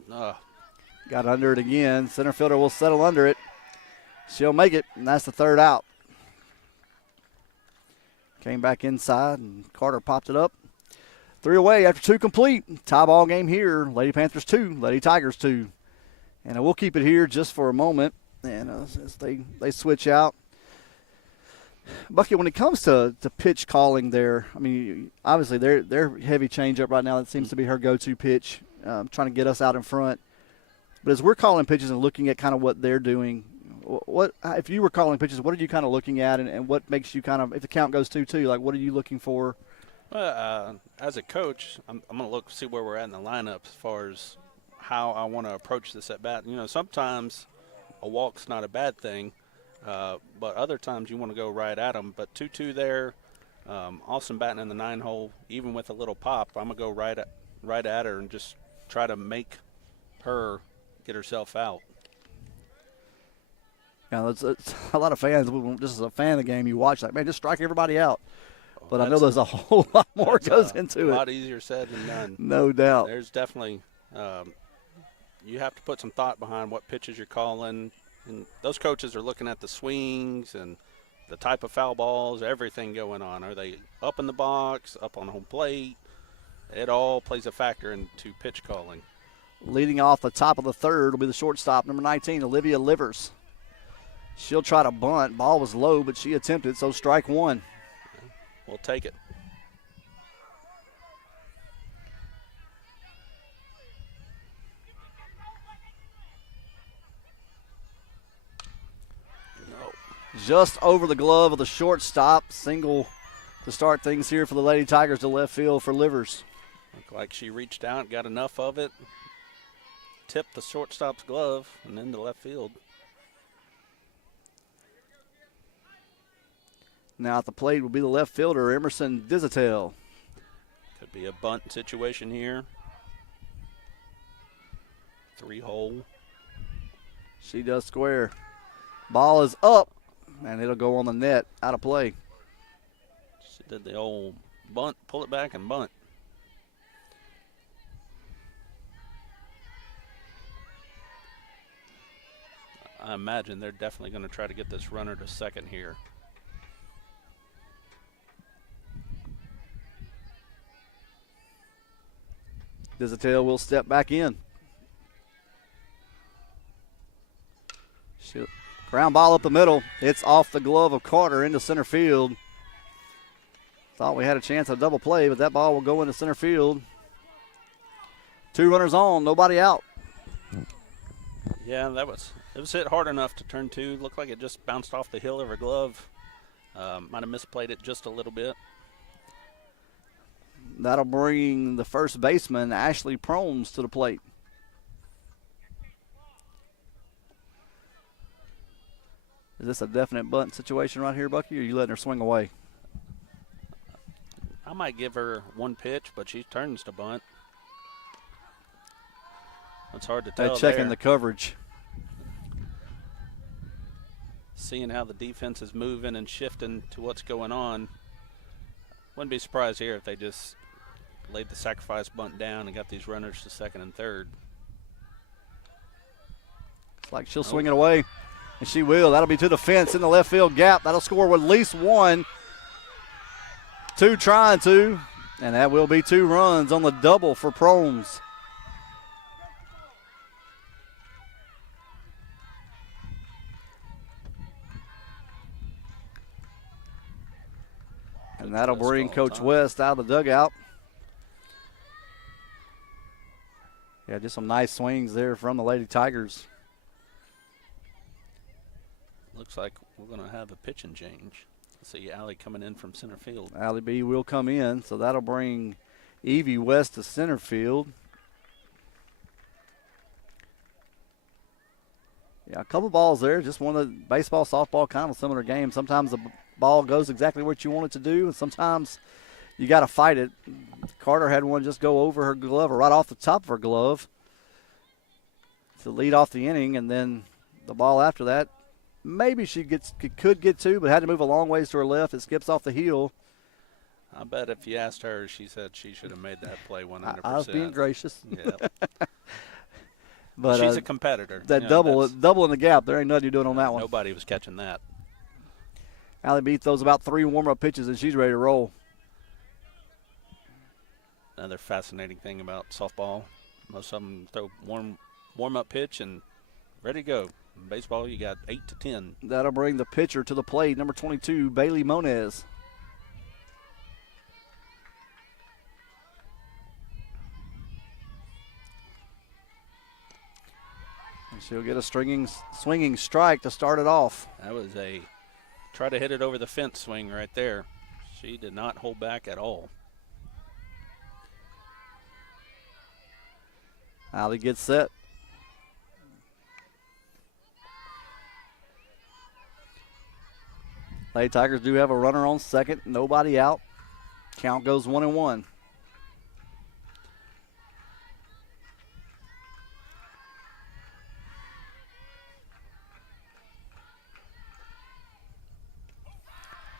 Got under it again. Center fielder will settle under it. She'll make it, and that's the 3rd out. Came back inside, and Carter popped it up. 3 away after 2 complete. Tie ball game here. Lady Panthers 2, Lady Tigers 2. And we'll keep it here just for a moment. And as they switch out. Bucky, when it comes to pitch calling there, I mean, obviously they're heavy changeup right now. That seems to be her go-to pitch, trying to get us out in front. But as we're calling pitches and looking at kind of what they're doing, what if you were calling pitches, what are you kind of looking at, and what makes you kind of, if the count goes 2-2, like what are you looking for? As a coach, I'm going to see where we're at in the lineup as far as how I want to approach this at bat. You know, sometimes a walk's not a bad thing, but other times you want to go right at them. But 2-2 there, Austin batting in the 9-hole, even with a little pop, I'm going to go right at her and just try to make her get herself out. Yeah, it's a lot of fans, just as a fan of the game, you watch like, man, just strike everybody out. But I know there's a whole lot more goes into it. A lot easier said than done. No doubt. There's definitely you have to put some thought behind what pitches you're calling. And those coaches are looking at the swings and the type of foul balls, everything going on. Are they up in the box, up on home plate? It all plays a factor into pitch calling. Leading off the top of the 3rd will be the shortstop, number 19, Olivia Livers. She'll try to bunt. Ball was low, but she attempted, so strike 1. We'll take it. No. Just over the glove of the shortstop. Single to start things here for the Lady Tigers to left field for Livers. Looked like she reached out, got enough of it, tipped the shortstop's glove, and into left field. Now at the plate will be the left fielder, Emerson Dizatel. Could be a bunt situation here. 3-hole. She does square. Ball is up, and it'll go on the net, out of play. She did the old bunt, pull it back and bunt. I imagine they're definitely going to try to get this runner to second here. Dizatel will step back in. Ground ball up the middle. It's off the glove of Carter into center field. Thought we had a chance of double play, but that ball will go into center field. 2 runners on, nobody out. Yeah, it was hit hard enough to turn 2. Looked like it just bounced off the heel of her glove. Might have misplayed it just a little bit. That'll bring the first baseman, Ashley Promes, to the plate. Is this a definite bunt situation right here, Bucky, or are you letting her swing away? I might give her 1 pitch, but she turns to bunt. It's hard to tell. They're checking there. the coverage. Seeing how the defense is moving and shifting to what's going on. Wouldn't be surprised here if they just laid the sacrifice bunt down and got these runners to second and third. It's like she'll swing it away, and she will. That'll be to the fence in the left field gap. That'll score with at least 1. 2 trying to, and that will be 2 runs on the double for Promes. And that'll bring Coach West out of the dugout. Yeah, just some nice swings there from the Lady Tigers. Looks like we're going to have a pitching change. See Allie coming in from center field. Allie B will come in, so that'll bring Evie West to center field. Yeah, a couple balls there. Just one of the baseball, softball, kind of similar game. Sometimes the ball goes exactly what you want it to do, and sometimes you got to fight it. Carter had one just go over her glove or right off the top of her glove to lead off the inning, and then the ball after that, maybe she could get 2, but had to move a long ways to her left. It skips off the heel. I bet if you asked her, she said she should have made that play 100%. I was being gracious. Yeah. But she's a competitor. That double in the gap, there ain't nothing you're doing on that one. Nobody was catching that. Allie B throws about 3 warm-up pitches, and she's ready to roll. Another fascinating thing about softball, most of them throw warm-up pitch and ready to go. In baseball, you got 8 to 10. That'll bring the pitcher to the plate, number 22, Bailey Moniz. And she'll get a swinging strike to start it off. That was a try to hit it over the fence swing right there. She did not hold back at all. Allie gets set. Lady Tigers do have a runner on second, nobody out. Count goes 1-1.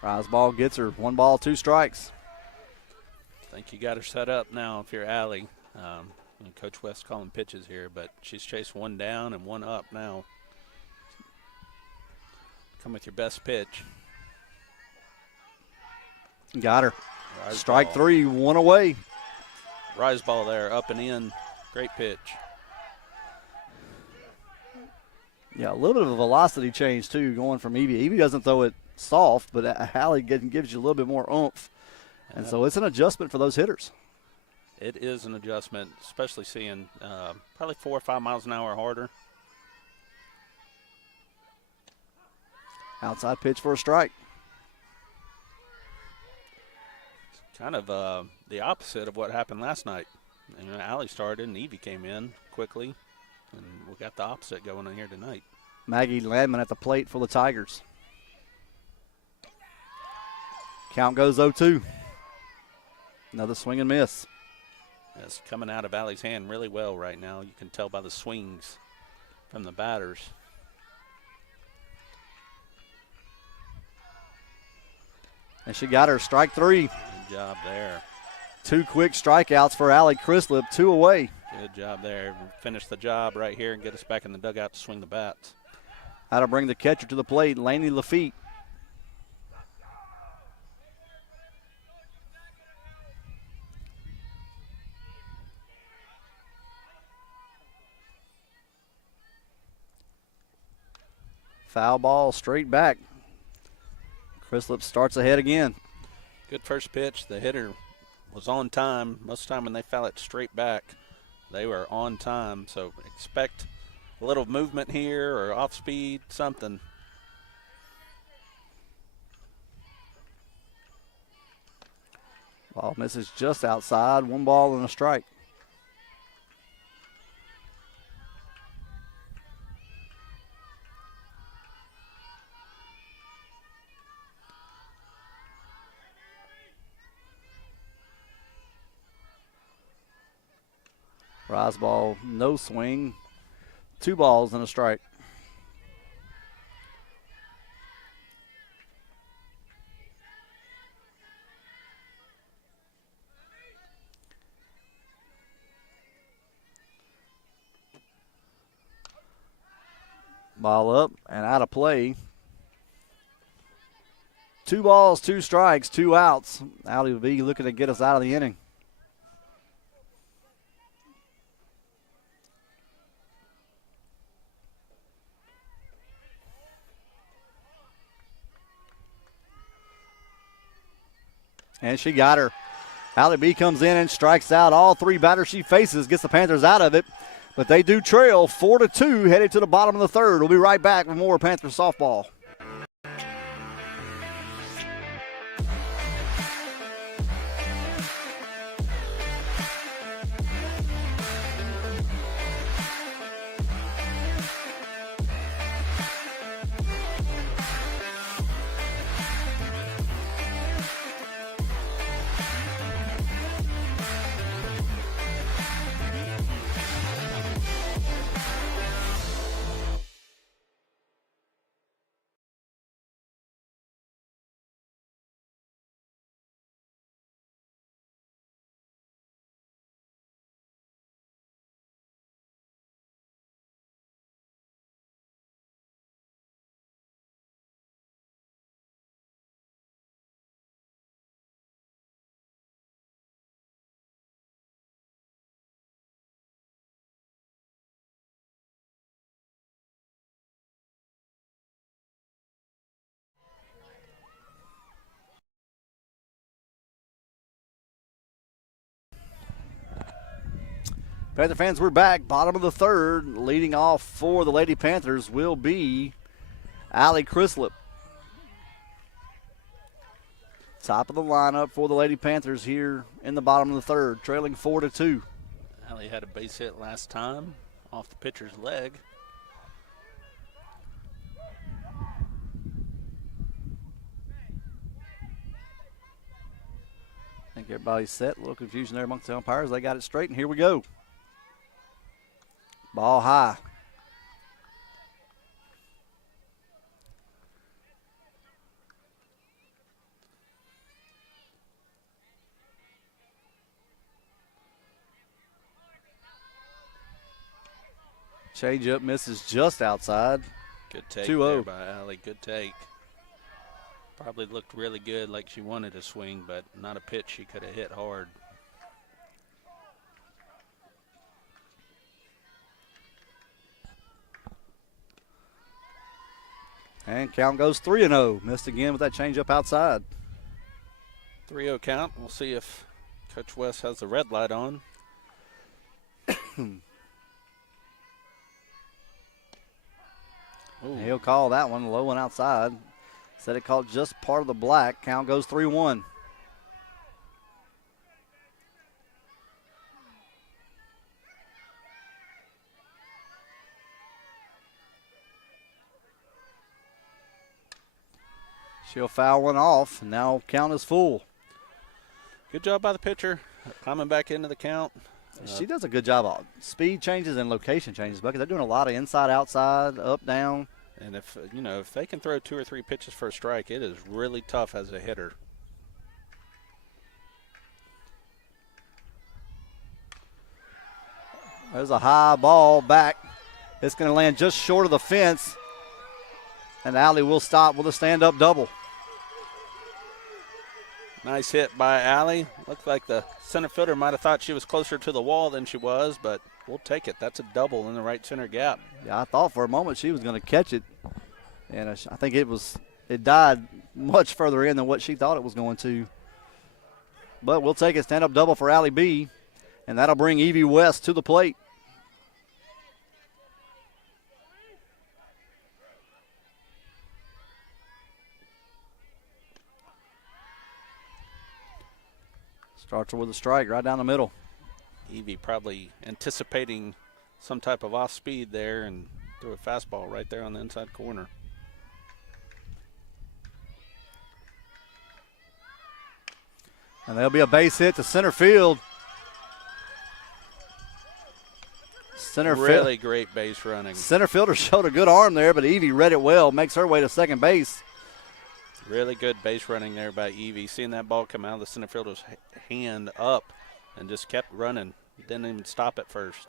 Rise ball gets her. 1 ball, 2 strikes. I think you got her set up now if you're Allie. Coach West calling pitches here, but she's chased 1 down and 1 up now. Come with your best pitch. Got her. Rise Strike ball. 3, 1 away. Rise ball there, up and in. Great pitch. Yeah, a little bit of a velocity change, too, going from Evie. Evie doesn't throw it soft, but Allie gives you a little bit more oomph. And so it's an adjustment for those hitters. It is an adjustment, especially seeing probably 4 or 5 miles an hour harder. Outside pitch for a strike. It's kind of the opposite of what happened last night. Allie started and Evie came in quickly, and we got the opposite going on here tonight. Maggie Ladman at the plate for the Tigers. Count goes 0-2. Another swing and miss. It's coming out of Allie's hand really well right now. You can tell by the swings from the batters. And she got her strike 3. Good job there. 2 quick strikeouts for Allie Chrislip, 2 away. Good job there. Finish the job right here and get us back in the dugout to swing the bats. That'll bring the catcher to the plate, Laney Lafitte. Foul ball straight back. Chrislip starts ahead again. Good first pitch. The hitter was on time. Most of the time when they foul it straight back, they were on time. So expect a little movement here or off speed, something. Ball misses just outside. 1 ball and a strike. Rise ball, no swing. 2 balls and a strike. Ball up and out of play. 2 balls, 2 strikes, 2 outs. Allie will be looking to get us out of the inning. And she got her. Allie B comes in and strikes out all 3 batters she faces, gets the Panthers out of it. But they do trail 4-2, headed to the bottom of the 3rd. We'll be right back with more Panthers softball. Panther fans, we're back. Bottom of the 3rd. Leading off for the Lady Panthers will be Allie Chrislip. Top of the lineup for the Lady Panthers here in the bottom of the 3rd, trailing 4-2. Allie had a base hit last time off the pitcher's leg. I think everybody's set. A little confusion there amongst the umpires. They got it straight, and here we go. Ball high. Change up misses just outside. Good take 2-0 there by Allie. Good take. Probably looked really good, like she wanted to swing, but not a pitch she could have hit hard. And count goes 3-0. Missed again with that changeup outside. 3-0 count. We'll see if Coach West has the red light on. He'll call that one low and outside. Said it called just part of the black. Count goes 3-1. She'll foul one off. Now count is full. Good job by the pitcher, climbing back into the count. She does a good job of speed changes and location changes, Bucky. They're doing a lot of inside, outside, up, down. And if they can throw 2 or 3 pitches for a strike, it is really tough as a hitter. There's a high ball back. It's going to land just short of the fence. And Allie will stop with a stand-up double. Nice hit by Allie. Looked like the center fielder might have thought she was closer to the wall than she was, but we'll take it. That's a double in the right center gap. Yeah, I thought for a moment she was going to catch it And I think it died much further in than what she thought it was going to. But we'll take a stand-up double for Allie B, and that'll bring Evie West to the plate. Starts her with a strike right down the middle. Evie probably anticipating some type of off speed there and threw a fastball right there on the inside corner. And there'll be a base hit to center field. Really great base running. Center fielder showed a good arm there, but Evie read it well, makes her way to second base. Really good base running there by Evie. Seeing that ball come out of the center fielder's hand up and just kept running. Didn't even stop at first.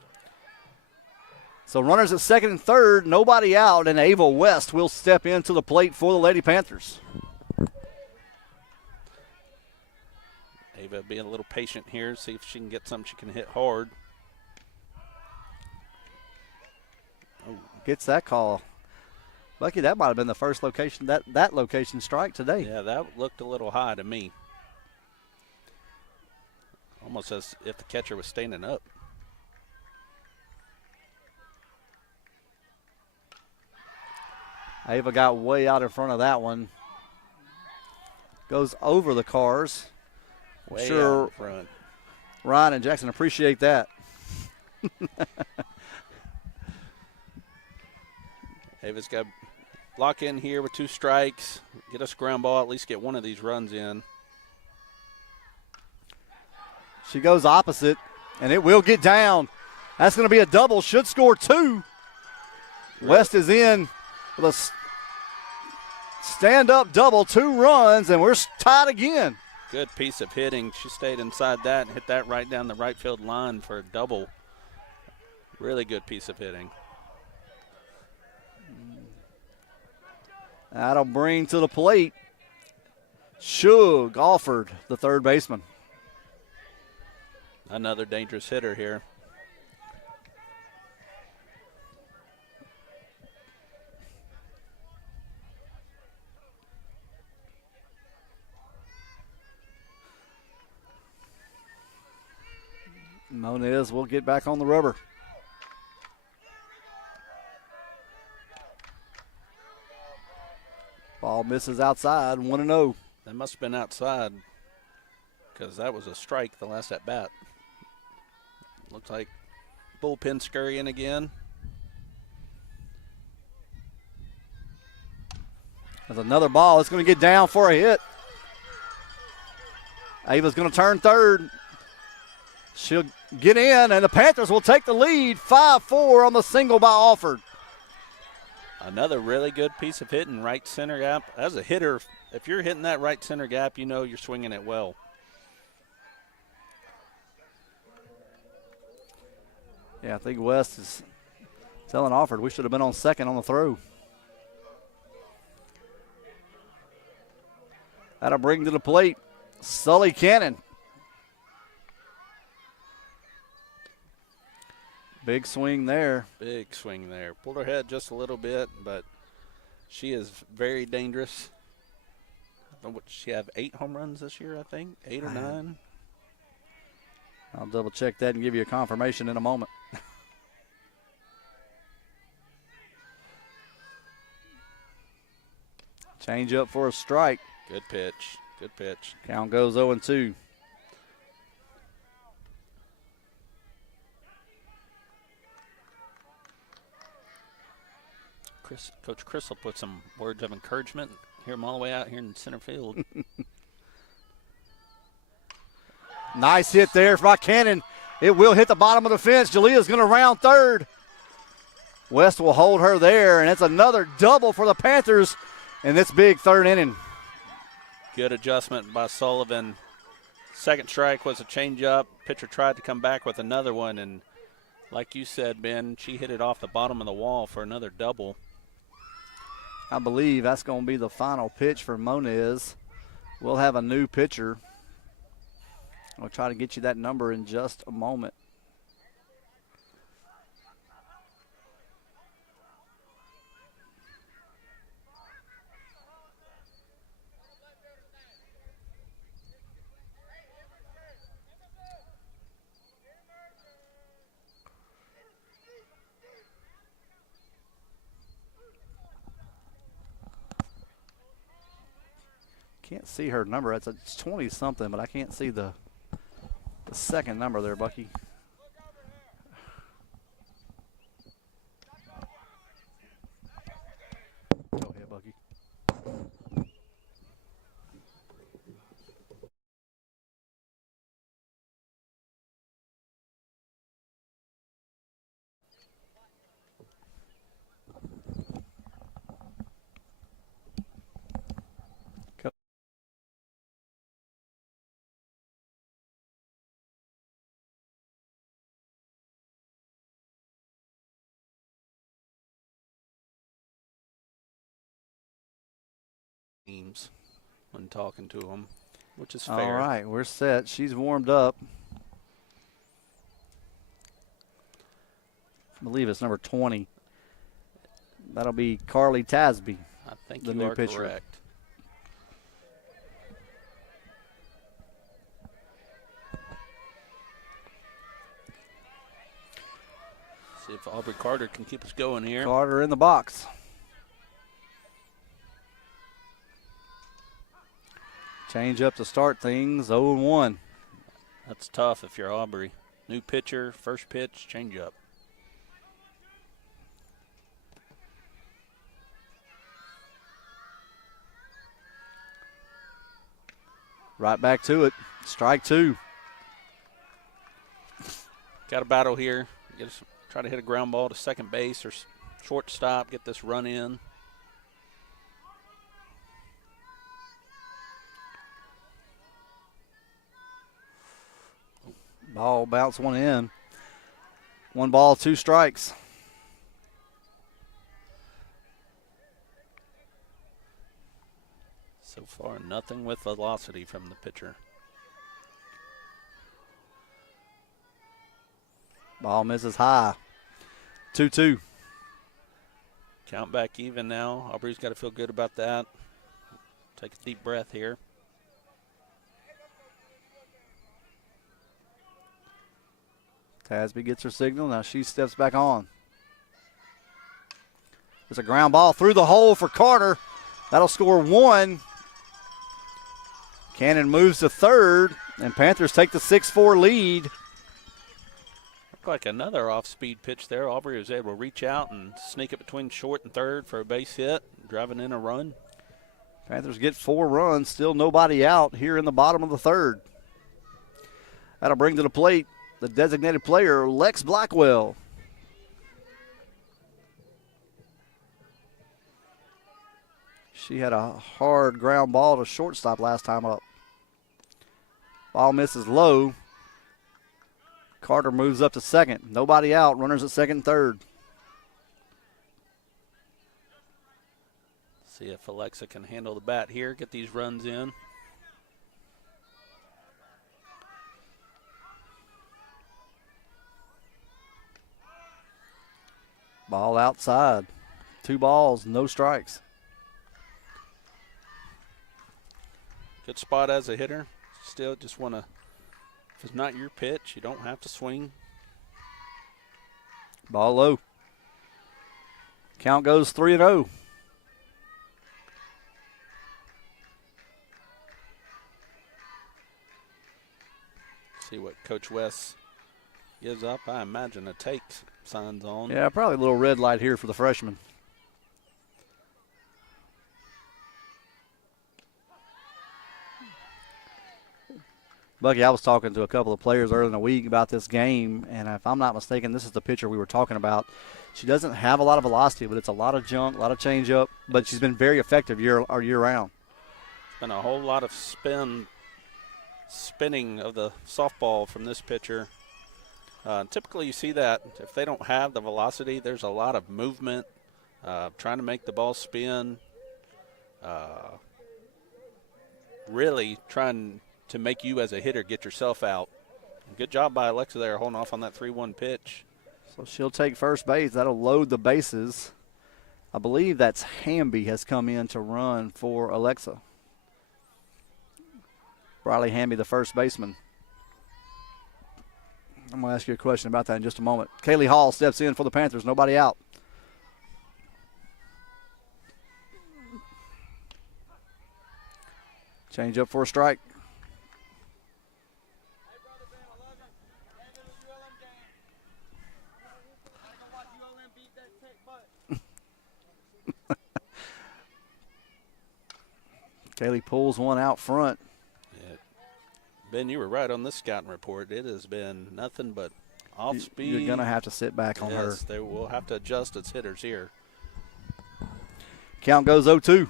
So runners at second and third, nobody out, and Ava West will step into the plate for the Lady Panthers. Ava being a little patient here, see if she can get something she can hit hard. Oh, gets that call. Lucky that might have been the first location, that location strike today. Yeah, that looked a little high to me. Almost as if the catcher was standing up. Ava got way out in front of that one. Goes over the cars. Way Sure, out in front. Ryan and Jackson appreciate that. Ava's got to lock in here with 2 strikes, get us ground ball, at least get one of these runs in. She goes opposite, and it will get down. That's going to be a double. Should score 2. West is in with a stand-up double, 2 runs, and we're tied again. Good piece of hitting. She stayed inside that and hit that right down the right field line for a double. Really good piece of hitting. That'll bring to the plate Shug Alford, the third baseman. Another dangerous hitter here. Moniz will get back on the rubber. Ball misses outside, 1-0. That must have been outside because that was a strike the last at bat. Looks like bullpen scurrying again. There's another ball. It's going to get down for a hit. Ava's going to turn third. She'll get in, and the Panthers will take the lead 5-4 on the single by Alford. Another really good piece of hitting, right center gap. As a hitter, if you're hitting that right center gap, you know you're swinging it well. Yeah, I think West is telling Alford we should have been on second on the throw. That'll bring to the plate Sully Cannon. Big swing there. Big swing there. Pulled her head just a little bit, but she is very dangerous. She have 8 home runs this year, I think, 8 or 9. I'll double check that and give you a confirmation in a moment. Change up for a strike. Good pitch. Good pitch. Count goes 0-2. Coach Chris will put some words of encouragement. Hear him all the way out here in center field. Nice hit there by Cannon. It will hit the bottom of the fence. Jalea's going to round third. West will hold her there, and it's another double for the Panthers in this big third inning. Good adjustment by Sullivan. Second strike was a changeup. Pitcher tried to come back with another one, and like you said, Ben, she hit it off the bottom of the wall for another double. I believe that's going to be the final pitch for Moniz. We'll have a new pitcher. I'll try to get you that number in just a moment. can't see her number. It's 20-something, but I can't see the second number there, Bucky. Go ahead, Bucky. Teams when talking to them, which is fair. All right, we're set. She's warmed up. I believe it's number 20. That'll be Carly Tasby. I think the you new are pitcher. correct. See if Aubrey Carter can keep us going here. Carter in the box. Change up to start things, 0-1. That's tough if you're Aubrey. New pitcher, first pitch, change up. Right back to it. Strike two. Got a battle here. Try to hit a ground ball to second base or shortstop, get this run in. Ball bounce one in. 1 ball, 2 strikes. So far, nothing with velocity from the pitcher. Ball misses high. 2-2. Count back even now. Aubrey's got to feel good about that. Take a deep breath here. Tasby gets her signal. Now she steps back on. There's a ground ball through the hole for Carter. That'll score 1. Cannon moves to third, and Panthers take the 6-4 lead. Looked like another off-speed pitch there. Aubrey was able to reach out and sneak it between short and third for a base hit, driving in a run. Panthers get 4 runs, still nobody out here in the bottom of the third. That'll bring to the plate the designated player, Lex Blackwell. She had a hard ground ball to shortstop last time up. Ball misses low. Carter moves up to second. Nobody out. Runners at second and third. See if Alexa can handle the bat here, get these runs in. Ball outside. 2 balls, no strikes. Good spot as a hitter. Still just want to, if it's not your pitch, you don't have to swing. Ball low. Count goes 3-0. See what Coach West gives up. I imagine a take signs on. Yeah, probably a little red light here for the freshman. Bucky, I was talking to a couple of players earlier in the week about this game, and if I'm not mistaken, this is the pitcher we were talking about. She doesn't have a lot of velocity, but it's a lot of junk, a lot of changeup, but she's been very effective year-round. It's been a whole lot of spinning of the softball from this pitcher. Typically you see that if they don't have the velocity, there's a lot of movement, trying to make the ball spin, really trying to make you as a hitter get yourself out. Good job by Alexa there holding off on that 3-1 pitch. So she'll take first base. That'll load the bases. I believe that's Hamby has come in to run for Alexa. Riley Hamby, the first baseman. I'm going to ask you a question about that in just a moment. Kaylee Hall steps in for the Panthers. Nobody out. Change up for a strike. Kaylee pulls one out front. Yeah. Ben, you were right on this scouting report. It has been nothing but off speed. You're going to have to sit back on her. Yes, they will have to adjust its hitters here. Count goes 0-2.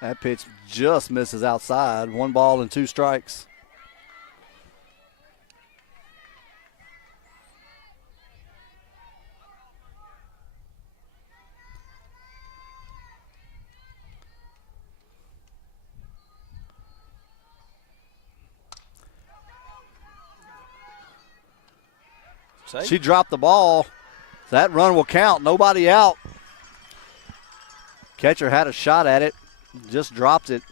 That pitch just misses outside. 1 ball and 2 strikes. She dropped the ball. That run will count. Nobody out. Catcher had a shot at it. Just dropped it.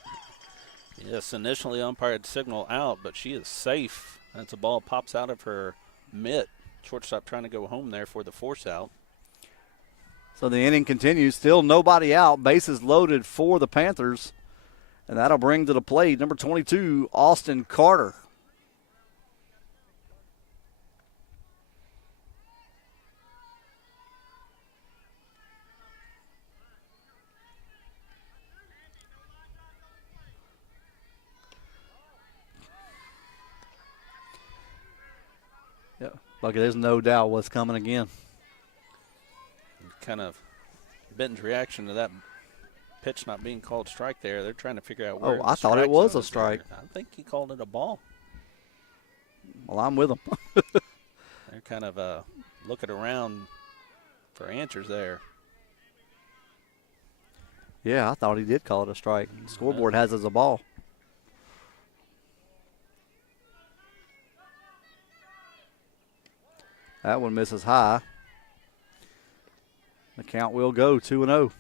Yes, initially umpire had signal out, but she is safe. That's a ball pops out of her mitt. Shortstop trying to go home there for the force out. So the inning continues. Still nobody out. Bases loaded for the Panthers. And that'll bring to the plate number 22, Austin Carter. Bucky, there's no doubt what's coming again. Kind of Benton's reaction to that pitch not being called strike there. They're trying to figure out where. I thought it was a strike. I think he called it a ball. Well, I'm with him. They're kind of looking around for answers there. Yeah, I thought he did call it a strike. The scoreboard has it as a ball. That one misses high. The count will go 2-0.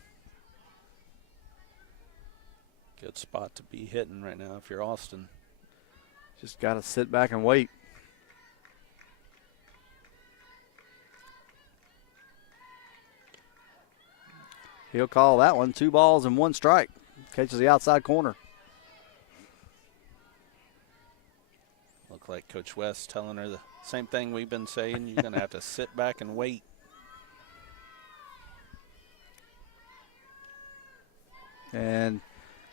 Good spot to be hitting right now if you're Austin. Just got to sit back and wait. He'll call that one 2 balls and 1 strike. Catches the outside corner. Look like Coach West telling her the same thing we've been saying. You're going to have to sit back and wait. And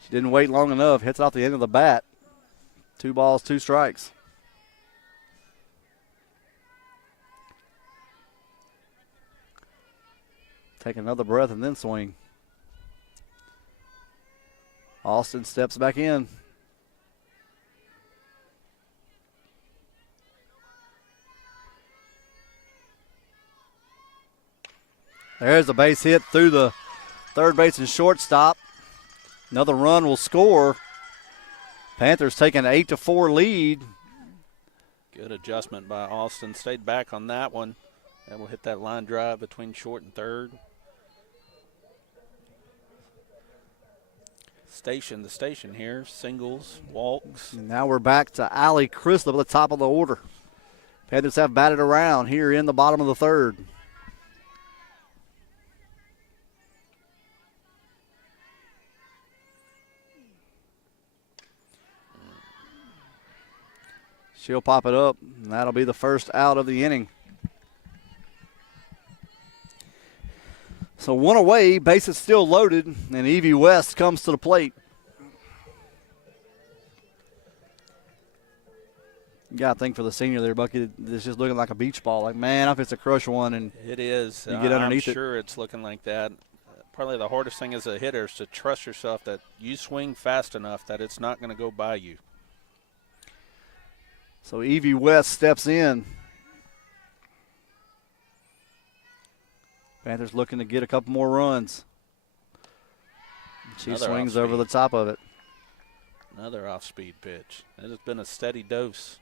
she didn't wait long enough. Hits it off the end of the bat. 2 balls, 2 strikes. Take another breath and then swing. Austin steps back in. There's a base hit through the third base and shortstop. Another run will score. Panthers taking an 8-4 lead. Good adjustment by Austin. Stayed back on that one. And will hit that line drive between short and third. The station here. Singles, walks. Now we're back to Allie Chrislop at the top of the order. Panthers have batted around here in the bottom of the third. She'll pop it up, and that'll be the first out of the inning. So 1 away, bases still loaded, and Evie West comes to the plate. You got to think for the senior there, Bucky, it's just looking like a beach ball. Like, man, if it's a crush one and it is. You get underneath I'm sure it's looking like that. Probably the hardest thing as a hitter is to trust yourself that you swing fast enough that it's not going to go by you. So Evie West steps in. Panthers looking to get a couple more runs. She Another swings off-speed. over the top of it. Another off-speed pitch. It has been a steady dose.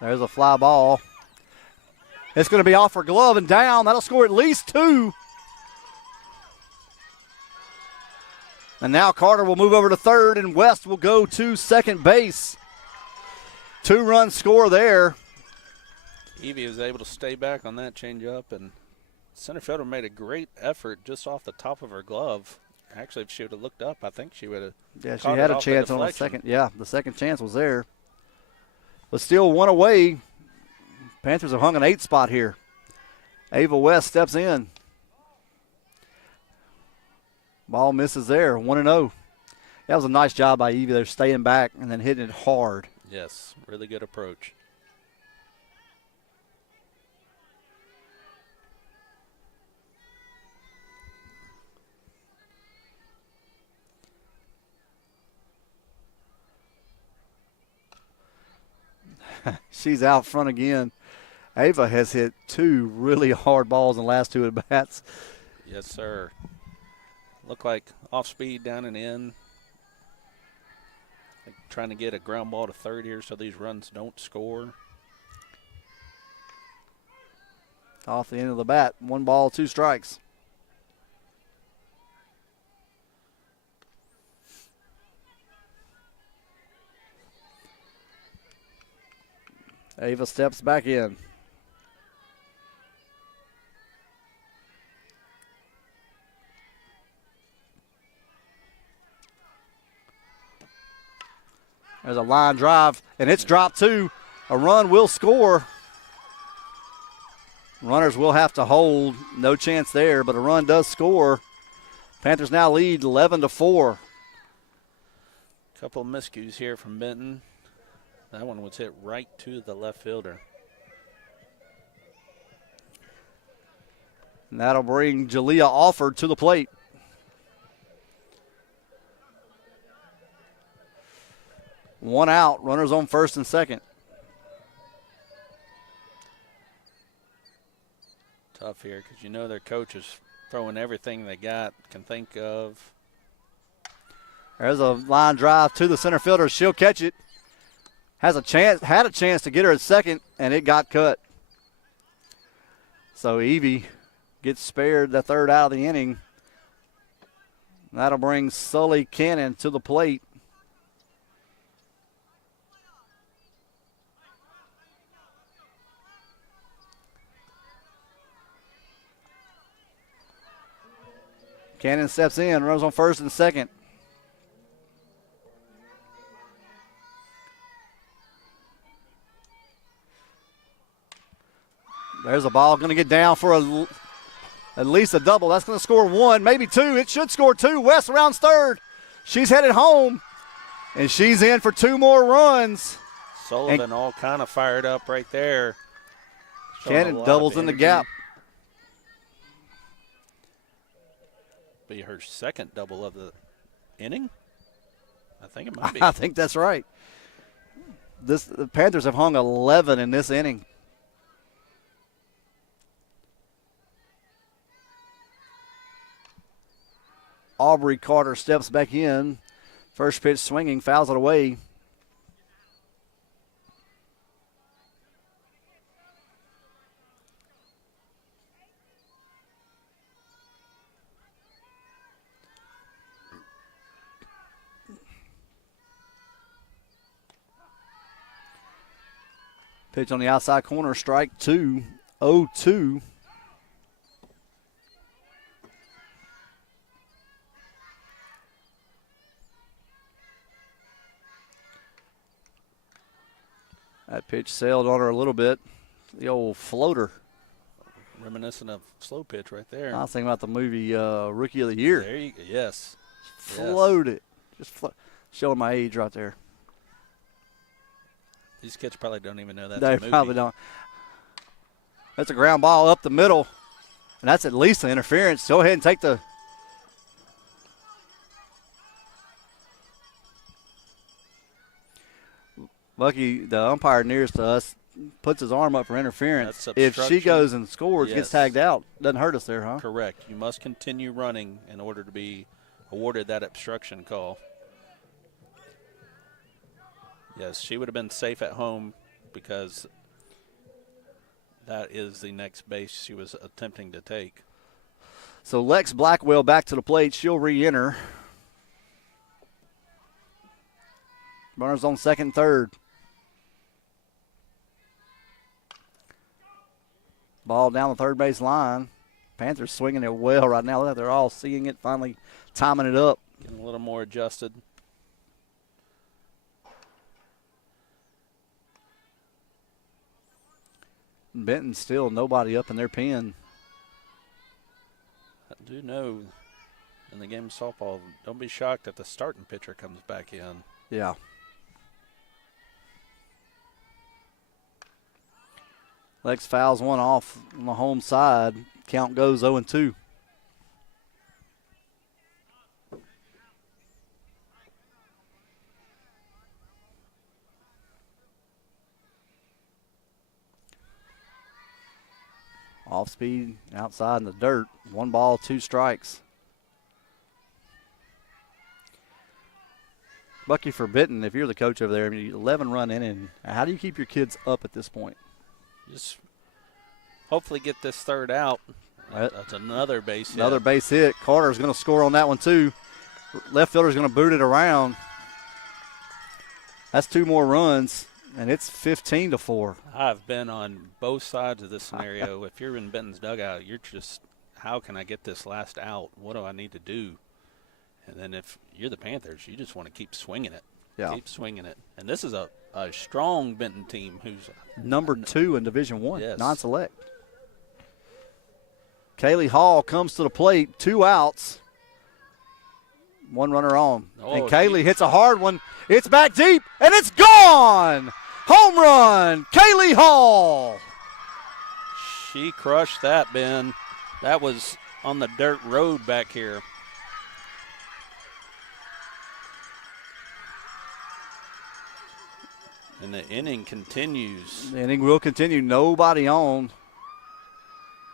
There's a fly ball. It's going to be off her glove and down. That'll score at least 2. And now Carter will move over to third, and West will go to second base. 2-run score there. Evie was able to stay back on that changeup, and center fielder made a great effort just off the top of her glove. Actually, if she would have looked up, I think she would have. Yeah, she had a chance on the second. Yeah, the second chance was there. But still one away. Panthers have hung an 8 spot here. Ava West steps in. Ball misses there, 1-0. That was a nice job by Evie. They're staying back and then hitting it hard. Yes, really good approach. She's out front again. Ava has hit 2 really hard balls in the last 2 at bats. Yes, sir. Look like off speed down and in. Like trying to get a ground ball to third here so these runs don't score. Off the end of the bat. 1 ball, 2 strikes. Ava steps back in. There's a line drive, and it's dropped 2. A run will score. Runners will have to hold. No chance there, but a run does score. Panthers now lead 11-4. Couple of miscues here from Benton. That one was hit right to the left fielder. And that'll bring Jalea Alford to the plate. One out, runners on first and second. Tough here because you know their coach is throwing everything they can think of. There's a line drive to the center fielder. She'll catch it. Had a chance to get her at second, and it got cut. So Evie gets spared the third out of the inning. That'll bring Sully Cannon to the plate. Cannon steps in, runs on first and second. There's a ball going to get down for at least a double. That's going to score 1, maybe 2. It should score 2. West rounds third. She's headed home, and she's in for 2 more runs. Sullivan all kind of fired up right there. Cannon doubles in the gap. Be her second double of the inning. I think it might be. I think that's right. The Panthers have hung 11 in this inning. Aubrey Carter steps back in. First pitch swinging, fouls it away. Pitch on the outside corner, strike 2, 0-2. That pitch sailed on her a little bit. The old floater. Reminiscent of slow pitch right there. I was thinking about the movie Rookie of the Year. There you go. Yes. Floated. Showing my age right there. These kids probably don't even know that's They a movie. probably don't. That's a ground ball up the middle, and that's at least an interference. Go ahead and take the. Bucky, the umpire nearest to us, puts his arm up for interference. That's if she goes and scores, Yes. gets tagged out, doesn't hurt us there, huh? Correct. You must continue running in order to be awarded that obstruction call. Yes, she would have been safe at home because that is the next base she was attempting to take. So Lex Blackwell back to the plate. She'll re-enter. Runners on second and third. Ball down the third base line. Panthers swinging it well right now. Look like they're all seeing it, finally timing it up. Getting a little more adjusted. Benton still nobody up in their pen. I do know in the game of softball, don't be shocked if the starting pitcher comes back in. Yeah. Lex fouls one off on the home side. Count goes 0-2. Off speed, outside in the dirt. 1 ball, 2 strikes. Lucky for Benton, if you're the coach over there, I mean, 11-run inning. How do you keep your kids up at this point? Just hopefully get this third out. That's another base hit. Another base hit. Carter's going to score on that one, too. Left fielder's going to boot it around. That's 2 more runs, and it's 15-4. I've been on both sides of this scenario. If you're in Benton's dugout, you're just, how can I get this last out? What do I need to do? And then if you're the Panthers, you just want to keep swinging it. Yeah. Keep swinging it. And this is a strong Benton team who's number 2 in Division I, yes. non-select. Kaylee Hall comes to the plate, 2 outs. 1 runner on. And Kaylee hits a hard one. It's back deep, and it's gone! Home run, Kaylee Hall! She crushed that, Ben. That was on the dirt road back here. And the inning continues. The inning will continue. Nobody on.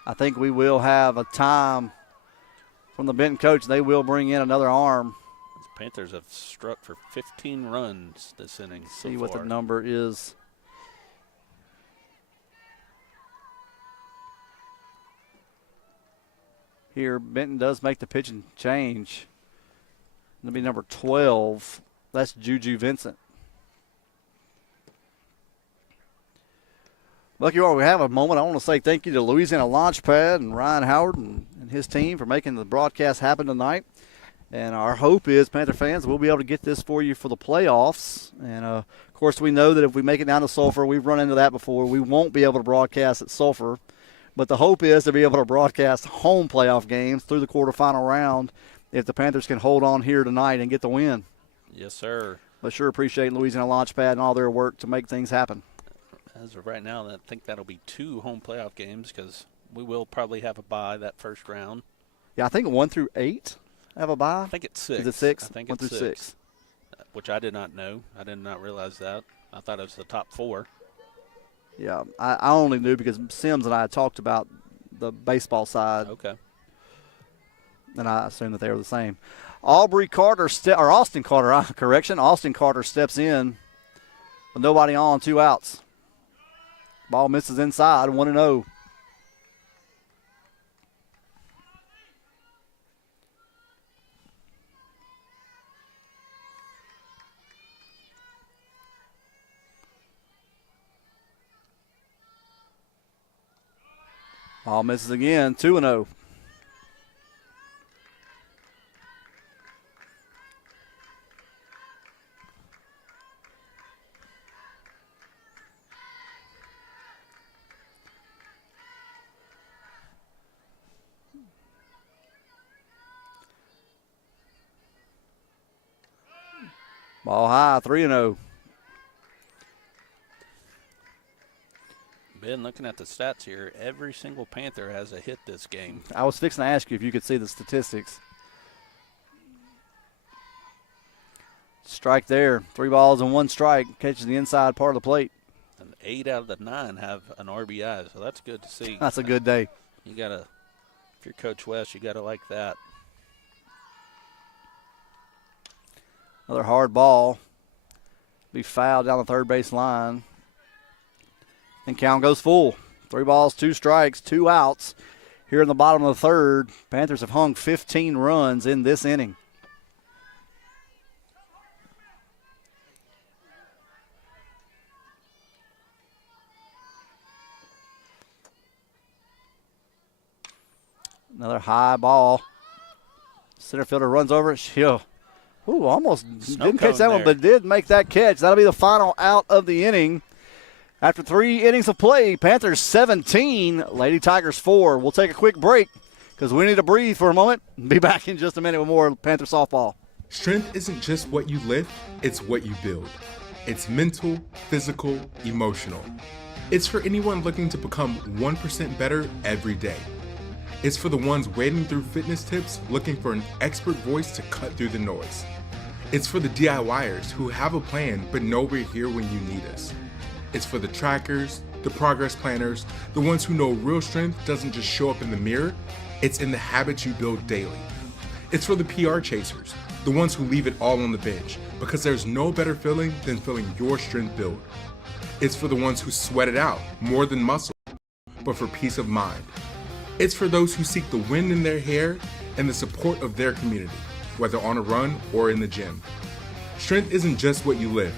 I think we will have a time from the Benton coach. They will bring in another arm. The Panthers have struck for 15 runs this inning. See what the number is. Here, Benton does make the pitching change. It'll be number 12. That's Juju Vincent. Lucky while we have a moment, I want to say thank you to Louisiana Launchpad and Ryan Howard and his team for making the broadcast happen tonight. And our hope is, Panther fans, we'll be able to get this for you for the playoffs. And, of course, we know that if we make it down to Sulphur, we've run into that before, we won't be able to broadcast at Sulphur. But the hope is to be able to broadcast home playoff games through the quarterfinal round if the Panthers can hold on here tonight and get the win. Yes, sir. But sure appreciate Louisiana Launchpad and all their work to make things happen. As of right now, I think that'll be 2 home playoff games because we will probably have a bye that first round. Yeah, I think 1 through 8 have a bye. I think it's 6. Is it 6? I think 1 it's through 6. Which I did not know. I did not realize that. I thought it was the top 4. Yeah, I only knew because Sims and I had talked about the baseball side. Okay. And I assumed that they were the same. Austin Carter, correction. Austin Carter steps in with nobody on, 2 outs. Ball misses inside, 1-0. Ball misses again, 2-0. Ball high, 3-0. Ben, looking at the stats here, every single Panther has a hit this game. I was fixing to ask you if you could see the statistics. Strike there. 3 balls and 1 strike. Catches the inside part of the plate. And 8 out of the 9 have an RBI, so that's good to see. That's a good day. You got to, if you're Coach West, you got to like that. Another hard ball. Be fouled down the third base line. And count goes full. 3 balls, 2 strikes, 2 outs. Here in the bottom of the third, Panthers have hung 15 runs in this inning. Another high ball. Center fielder runs over it. She'll, almost didn't catch that one, but did make that catch. That'll be the final out of the inning. After 3 innings of play, Panthers 17, Lady Tigers 4. We'll take a quick break because we need to breathe for a moment. Be back in just a minute with more Panther softball. Strength isn't just what you lift, it's what you build. It's mental, physical, emotional. It's for anyone looking to become 1% better every day. It's for the ones wading through fitness tips looking for an expert voice to cut through the noise. It's for the DIYers who have a plan but know we're here when you need us. It's for the trackers, the progress planners, the ones who know real strength doesn't just show up in the mirror, it's in the habits you build daily. It's for the PR chasers, the ones who leave it all on the bench, because there's no better feeling than feeling your strength build. It's for the ones who sweat it out, more than muscle, but for peace of mind. It's for those who seek the wind in their hair and the support of their community, whether on a run or in the gym. Strength isn't just what you lift,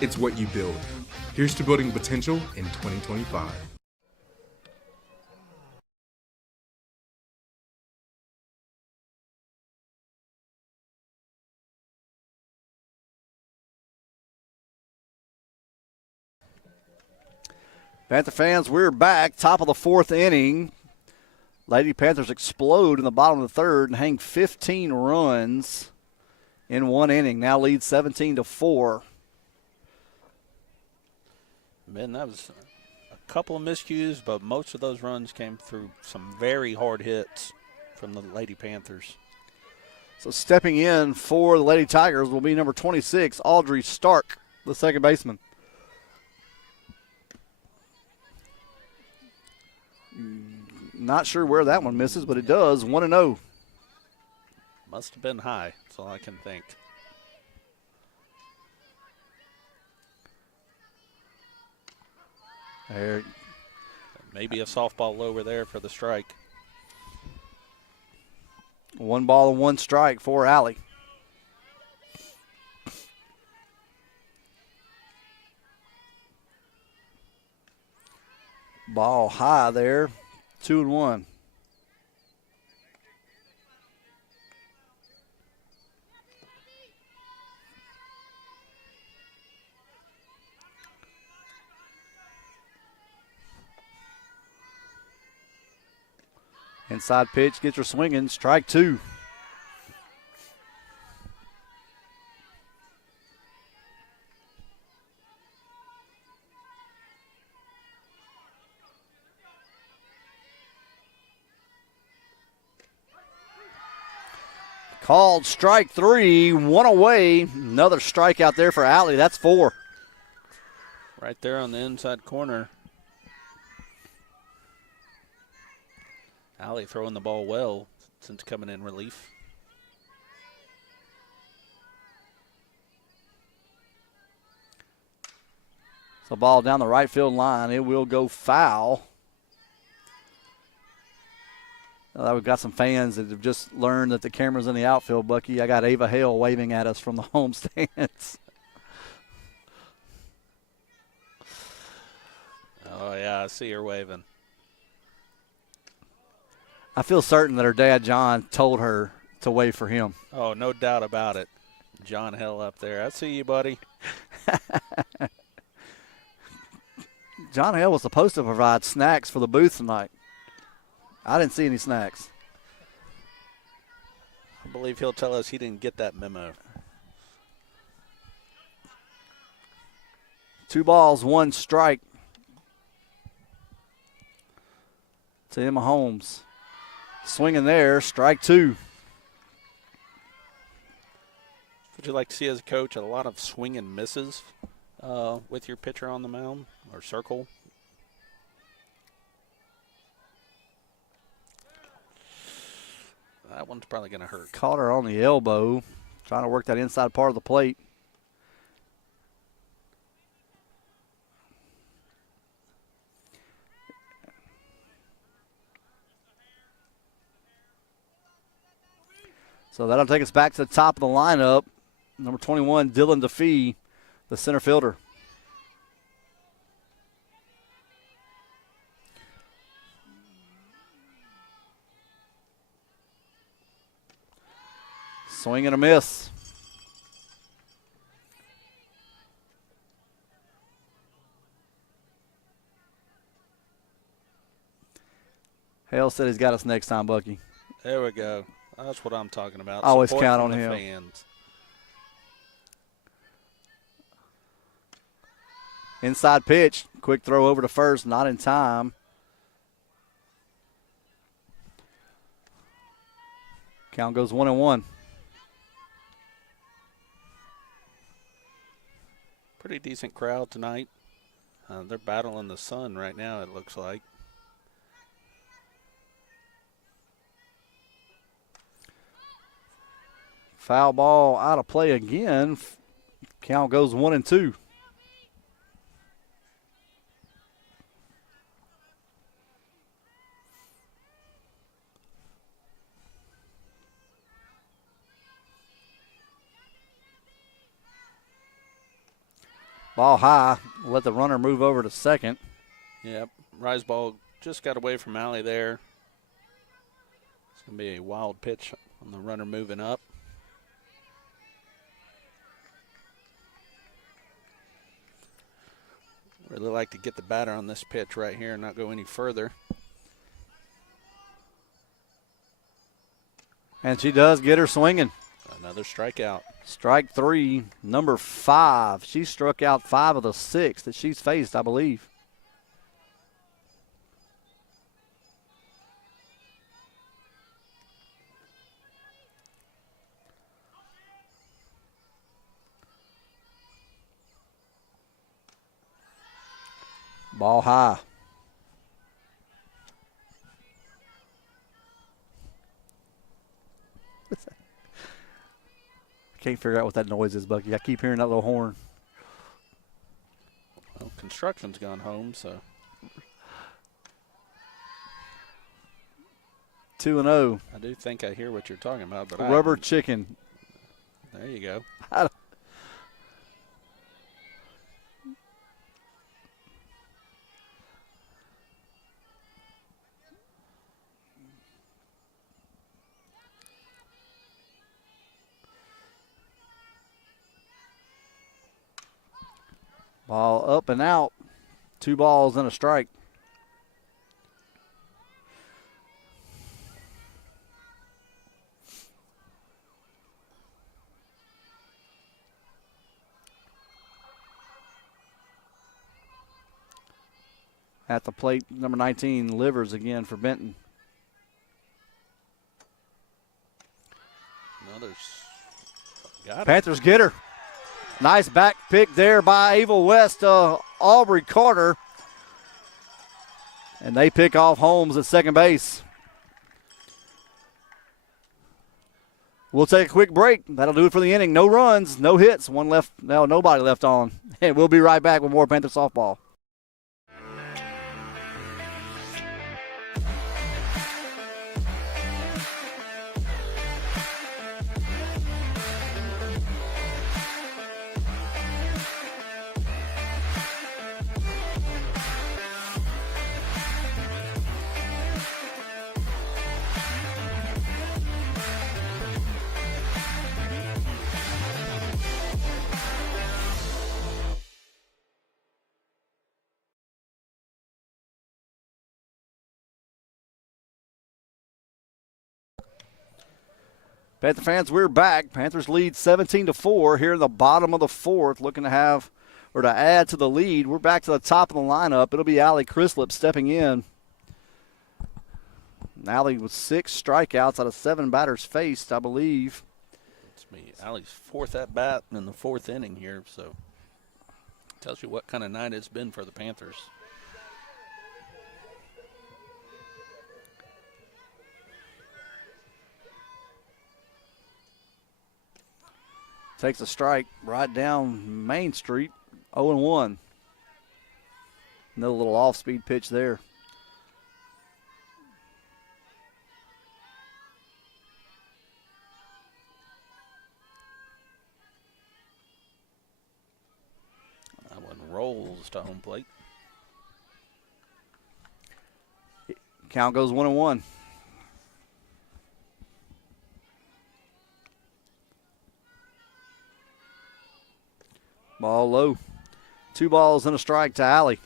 it's what you build. Here's to building potential in 2025. Panther fans, we're back. Top of the 4th inning. Lady Panthers explode in the bottom of the 3rd and hang 15 runs in 1 inning. Now lead 17-4. Man, that was a couple of miscues, but most of those runs came through some very hard hits from the Lady Panthers. So stepping in for the Lady Tigers will be number 26, Audrey Stark, the second baseman. Not sure where that one misses, but it does. 1-0. Must have been high. That's all I can think. There. Maybe a softball over there for the strike. 1 ball and 1 strike for Allie. Ball high there. 2-1. Inside pitch, gets her swinging. Strike 2. Called strike 3, 1 away. Another strikeout there for Allie. That's 4. Right there on the inside corner. Allie throwing the ball well since coming in relief. So ball down the right field line. It will go foul. We've got some fans that have just learned that the camera's in the outfield, Bucky. I got Ava Hale waving at us from the home stands. Oh, yeah, I see her waving. I feel certain that her dad, John, told her to wave for him. Oh, no doubt about it. John Hill up there. I see you, buddy. John Hill was supposed to provide snacks for the booth tonight. I didn't see any snacks. I believe he'll tell us he didn't get that memo. 2 balls, 1 strike to Emma Holmes. Swinging there, strike 2. Would you like to see as a coach a lot of swing and misses with your pitcher on the mound or circle? That one's probably going to hurt. Caught her on the elbow, trying to work that inside part of the plate. So that'll take us back to the top of the lineup. Number 21, Dylan DeFee, the center fielder. Swing and a miss. Hale said he's got us next time, Bucky. There we go. That's what I'm talking about. Always Support count from on the him. Fans. Inside pitch. Quick throw over to first. Not in time. Count goes 1-1. Pretty decent crowd tonight. They're battling the sun right now, it looks like. Foul ball out of play again. Count goes 1-2. Ball high. Let the runner move over to second. Yep. Rise ball just got away from Alley there. It's going to be a wild pitch on the runner moving up. Really like to get the batter on this pitch right here and not go any further. And she does get her swinging. Another strikeout. Strike 3, number 5. She struck out 5 of the 6 that she's faced, I believe. Ball high. Can't figure out what that noise is, Bucky. I keep hearing that little horn. Well, construction's gone home, so. 2-0. I do think I hear what you're talking about, but Rubber chicken. There you go. Ball up and out. 2 balls and a strike. At the plate, number 19, Livers again for Benton. Panthers get her. Nice back pick there by Ava West, Aubrey Carter. And they pick off Holmes at second base. We'll take a quick break. That'll do it for the inning. No runs, no hits, nobody left on. And we'll be right back with more Panther softball. Panther fans, we're back. Panthers lead 17-4 here in the bottom of the 4th, looking to add to the lead. We're back to the top of the lineup. It'll be Allie Crislip stepping in. Allie with 6 strikeouts out of 7 batters faced, I believe. It's me. Allie's 4th at bat in the 4th inning here, so tells you what kind of night it's been for the Panthers. Takes a strike right down Main Street, 0-1. Another little off-speed pitch there. That one rolls to home plate. Count goes 1-1. Ball low. 2 balls and a strike to Allie.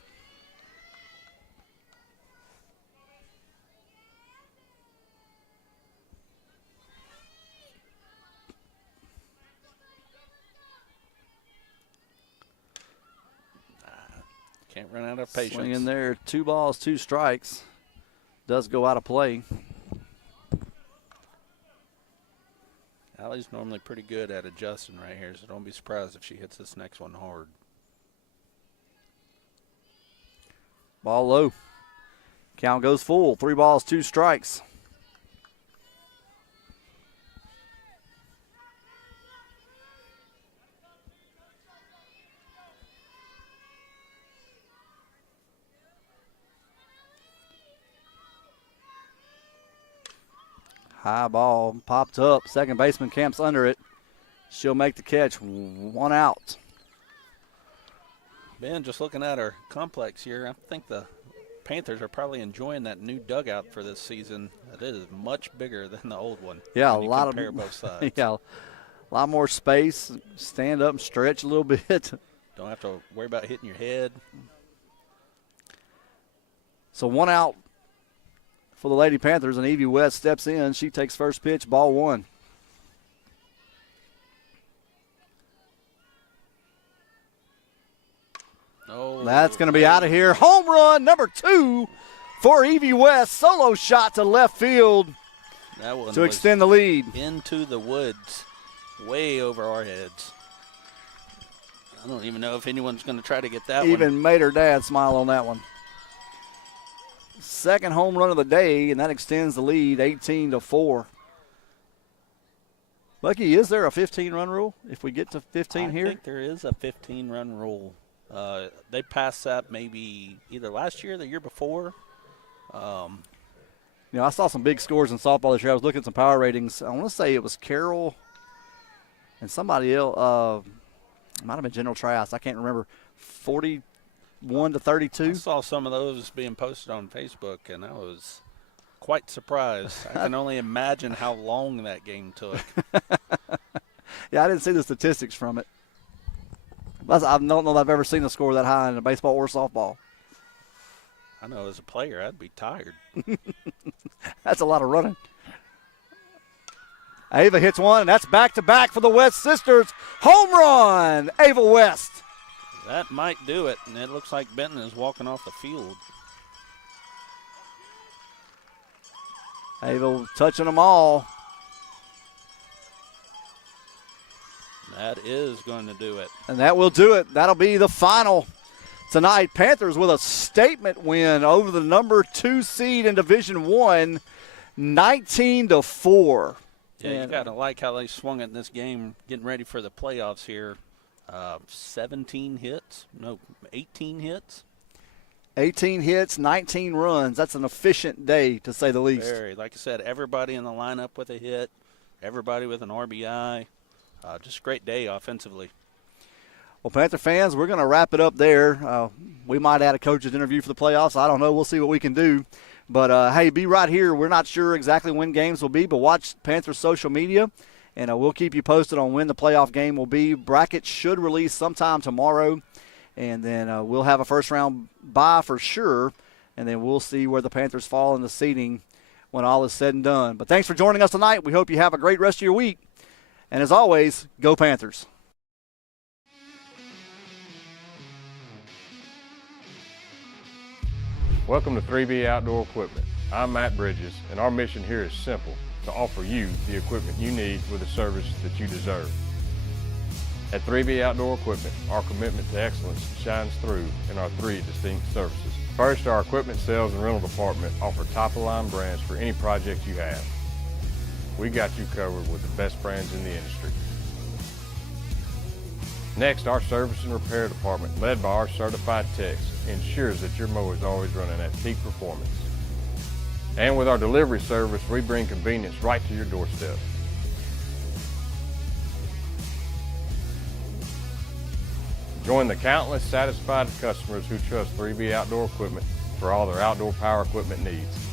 Can't run out of patience. Swing in there, 2 balls, 2 strikes. Does go out of play. Allie's normally pretty good at adjusting right here, so don't be surprised if she hits this next one hard. Ball low. Count goes full. 3 balls, 2 strikes. High ball popped up. Second baseman camps under it. She'll make the catch. 1 out. Ben, just looking at our complex here, I think the Panthers are probably enjoying that new dugout for this season. It is much bigger than the old one. Yeah, when you compare both sides. Yeah, a lot more space. Stand up and stretch a little bit. Don't have to worry about hitting your head. So 1 out for the Lady Panthers, and Evie West steps in. She takes first pitch, ball 1. Oh, That's going to be out of here. Home run number 2 for Evie West. Solo shot to left field that one to was extend the lead. into the woods, way over our heads. I don't even know if anyone's going to try to get that one. Even made her dad smile on that one. Second home run of the day, and that extends the lead 18-4. Bucky, is there a 15-run rule if we get to 15 here? I think there is a 15-run rule. They passed that maybe either last year or the year before. I saw some big scores in softball this year. I was looking at some power ratings. I want to say it was Carroll and somebody else. It might have been General Trask. I can't remember. 41-32. I saw some of those being posted on Facebook, and I was quite surprised. I can only imagine how long that game took. Yeah, I didn't see the statistics from it. I don't know that I've ever seen a score that high in a baseball or softball. I know as a player, I'd be tired. That's a lot of running. Ava hits one, and that's back-to-back for the West sisters. Home run, Ava West. That might do it, and it looks like Benton is walking off the field. Ava touching them all. That is going to do it. And that will do it. That'll be the final tonight. Panthers with a statement win over the number 2 seed in Division I, 19-4. Yeah, you got to like how they swung it in this game, getting ready for the playoffs here. 18 hits. 18 hits, 19 runs. That's an efficient day, to say the least. Very. Like I said, everybody in the lineup with a hit, everybody with an RBI. Just a great day offensively. Well, Panther fans, we're going to wrap it up there. We might add a coach's interview for the playoffs. I don't know. We'll see what we can do. But, hey, be right here. We're not sure exactly when games will be, but watch Panthers social media, and we'll keep you posted on when the playoff game will be. Brackets should release sometime tomorrow, and then we'll have a first-round bye for sure, and then we'll see where the Panthers fall in the seeding when all is said and done. But thanks for joining us tonight. We hope you have a great rest of your week. And as always, go Panthers. Welcome to 3B Outdoor Equipment. I'm Matt Bridges, and our mission here is simple: to offer you the equipment you need with the service that you deserve. At 3B Outdoor Equipment, our commitment to excellence shines through in our 3 distinct services. First, our equipment sales and rental department offer top-of-line brands for any project you have. We got you covered with the best brands in the industry. Next, our service and repair department, led by our certified techs, ensures that your mower is always running at peak performance. And with our delivery service, we bring convenience right to your doorstep. Join the countless satisfied customers who trust 3B Outdoor Equipment for all their outdoor power equipment needs.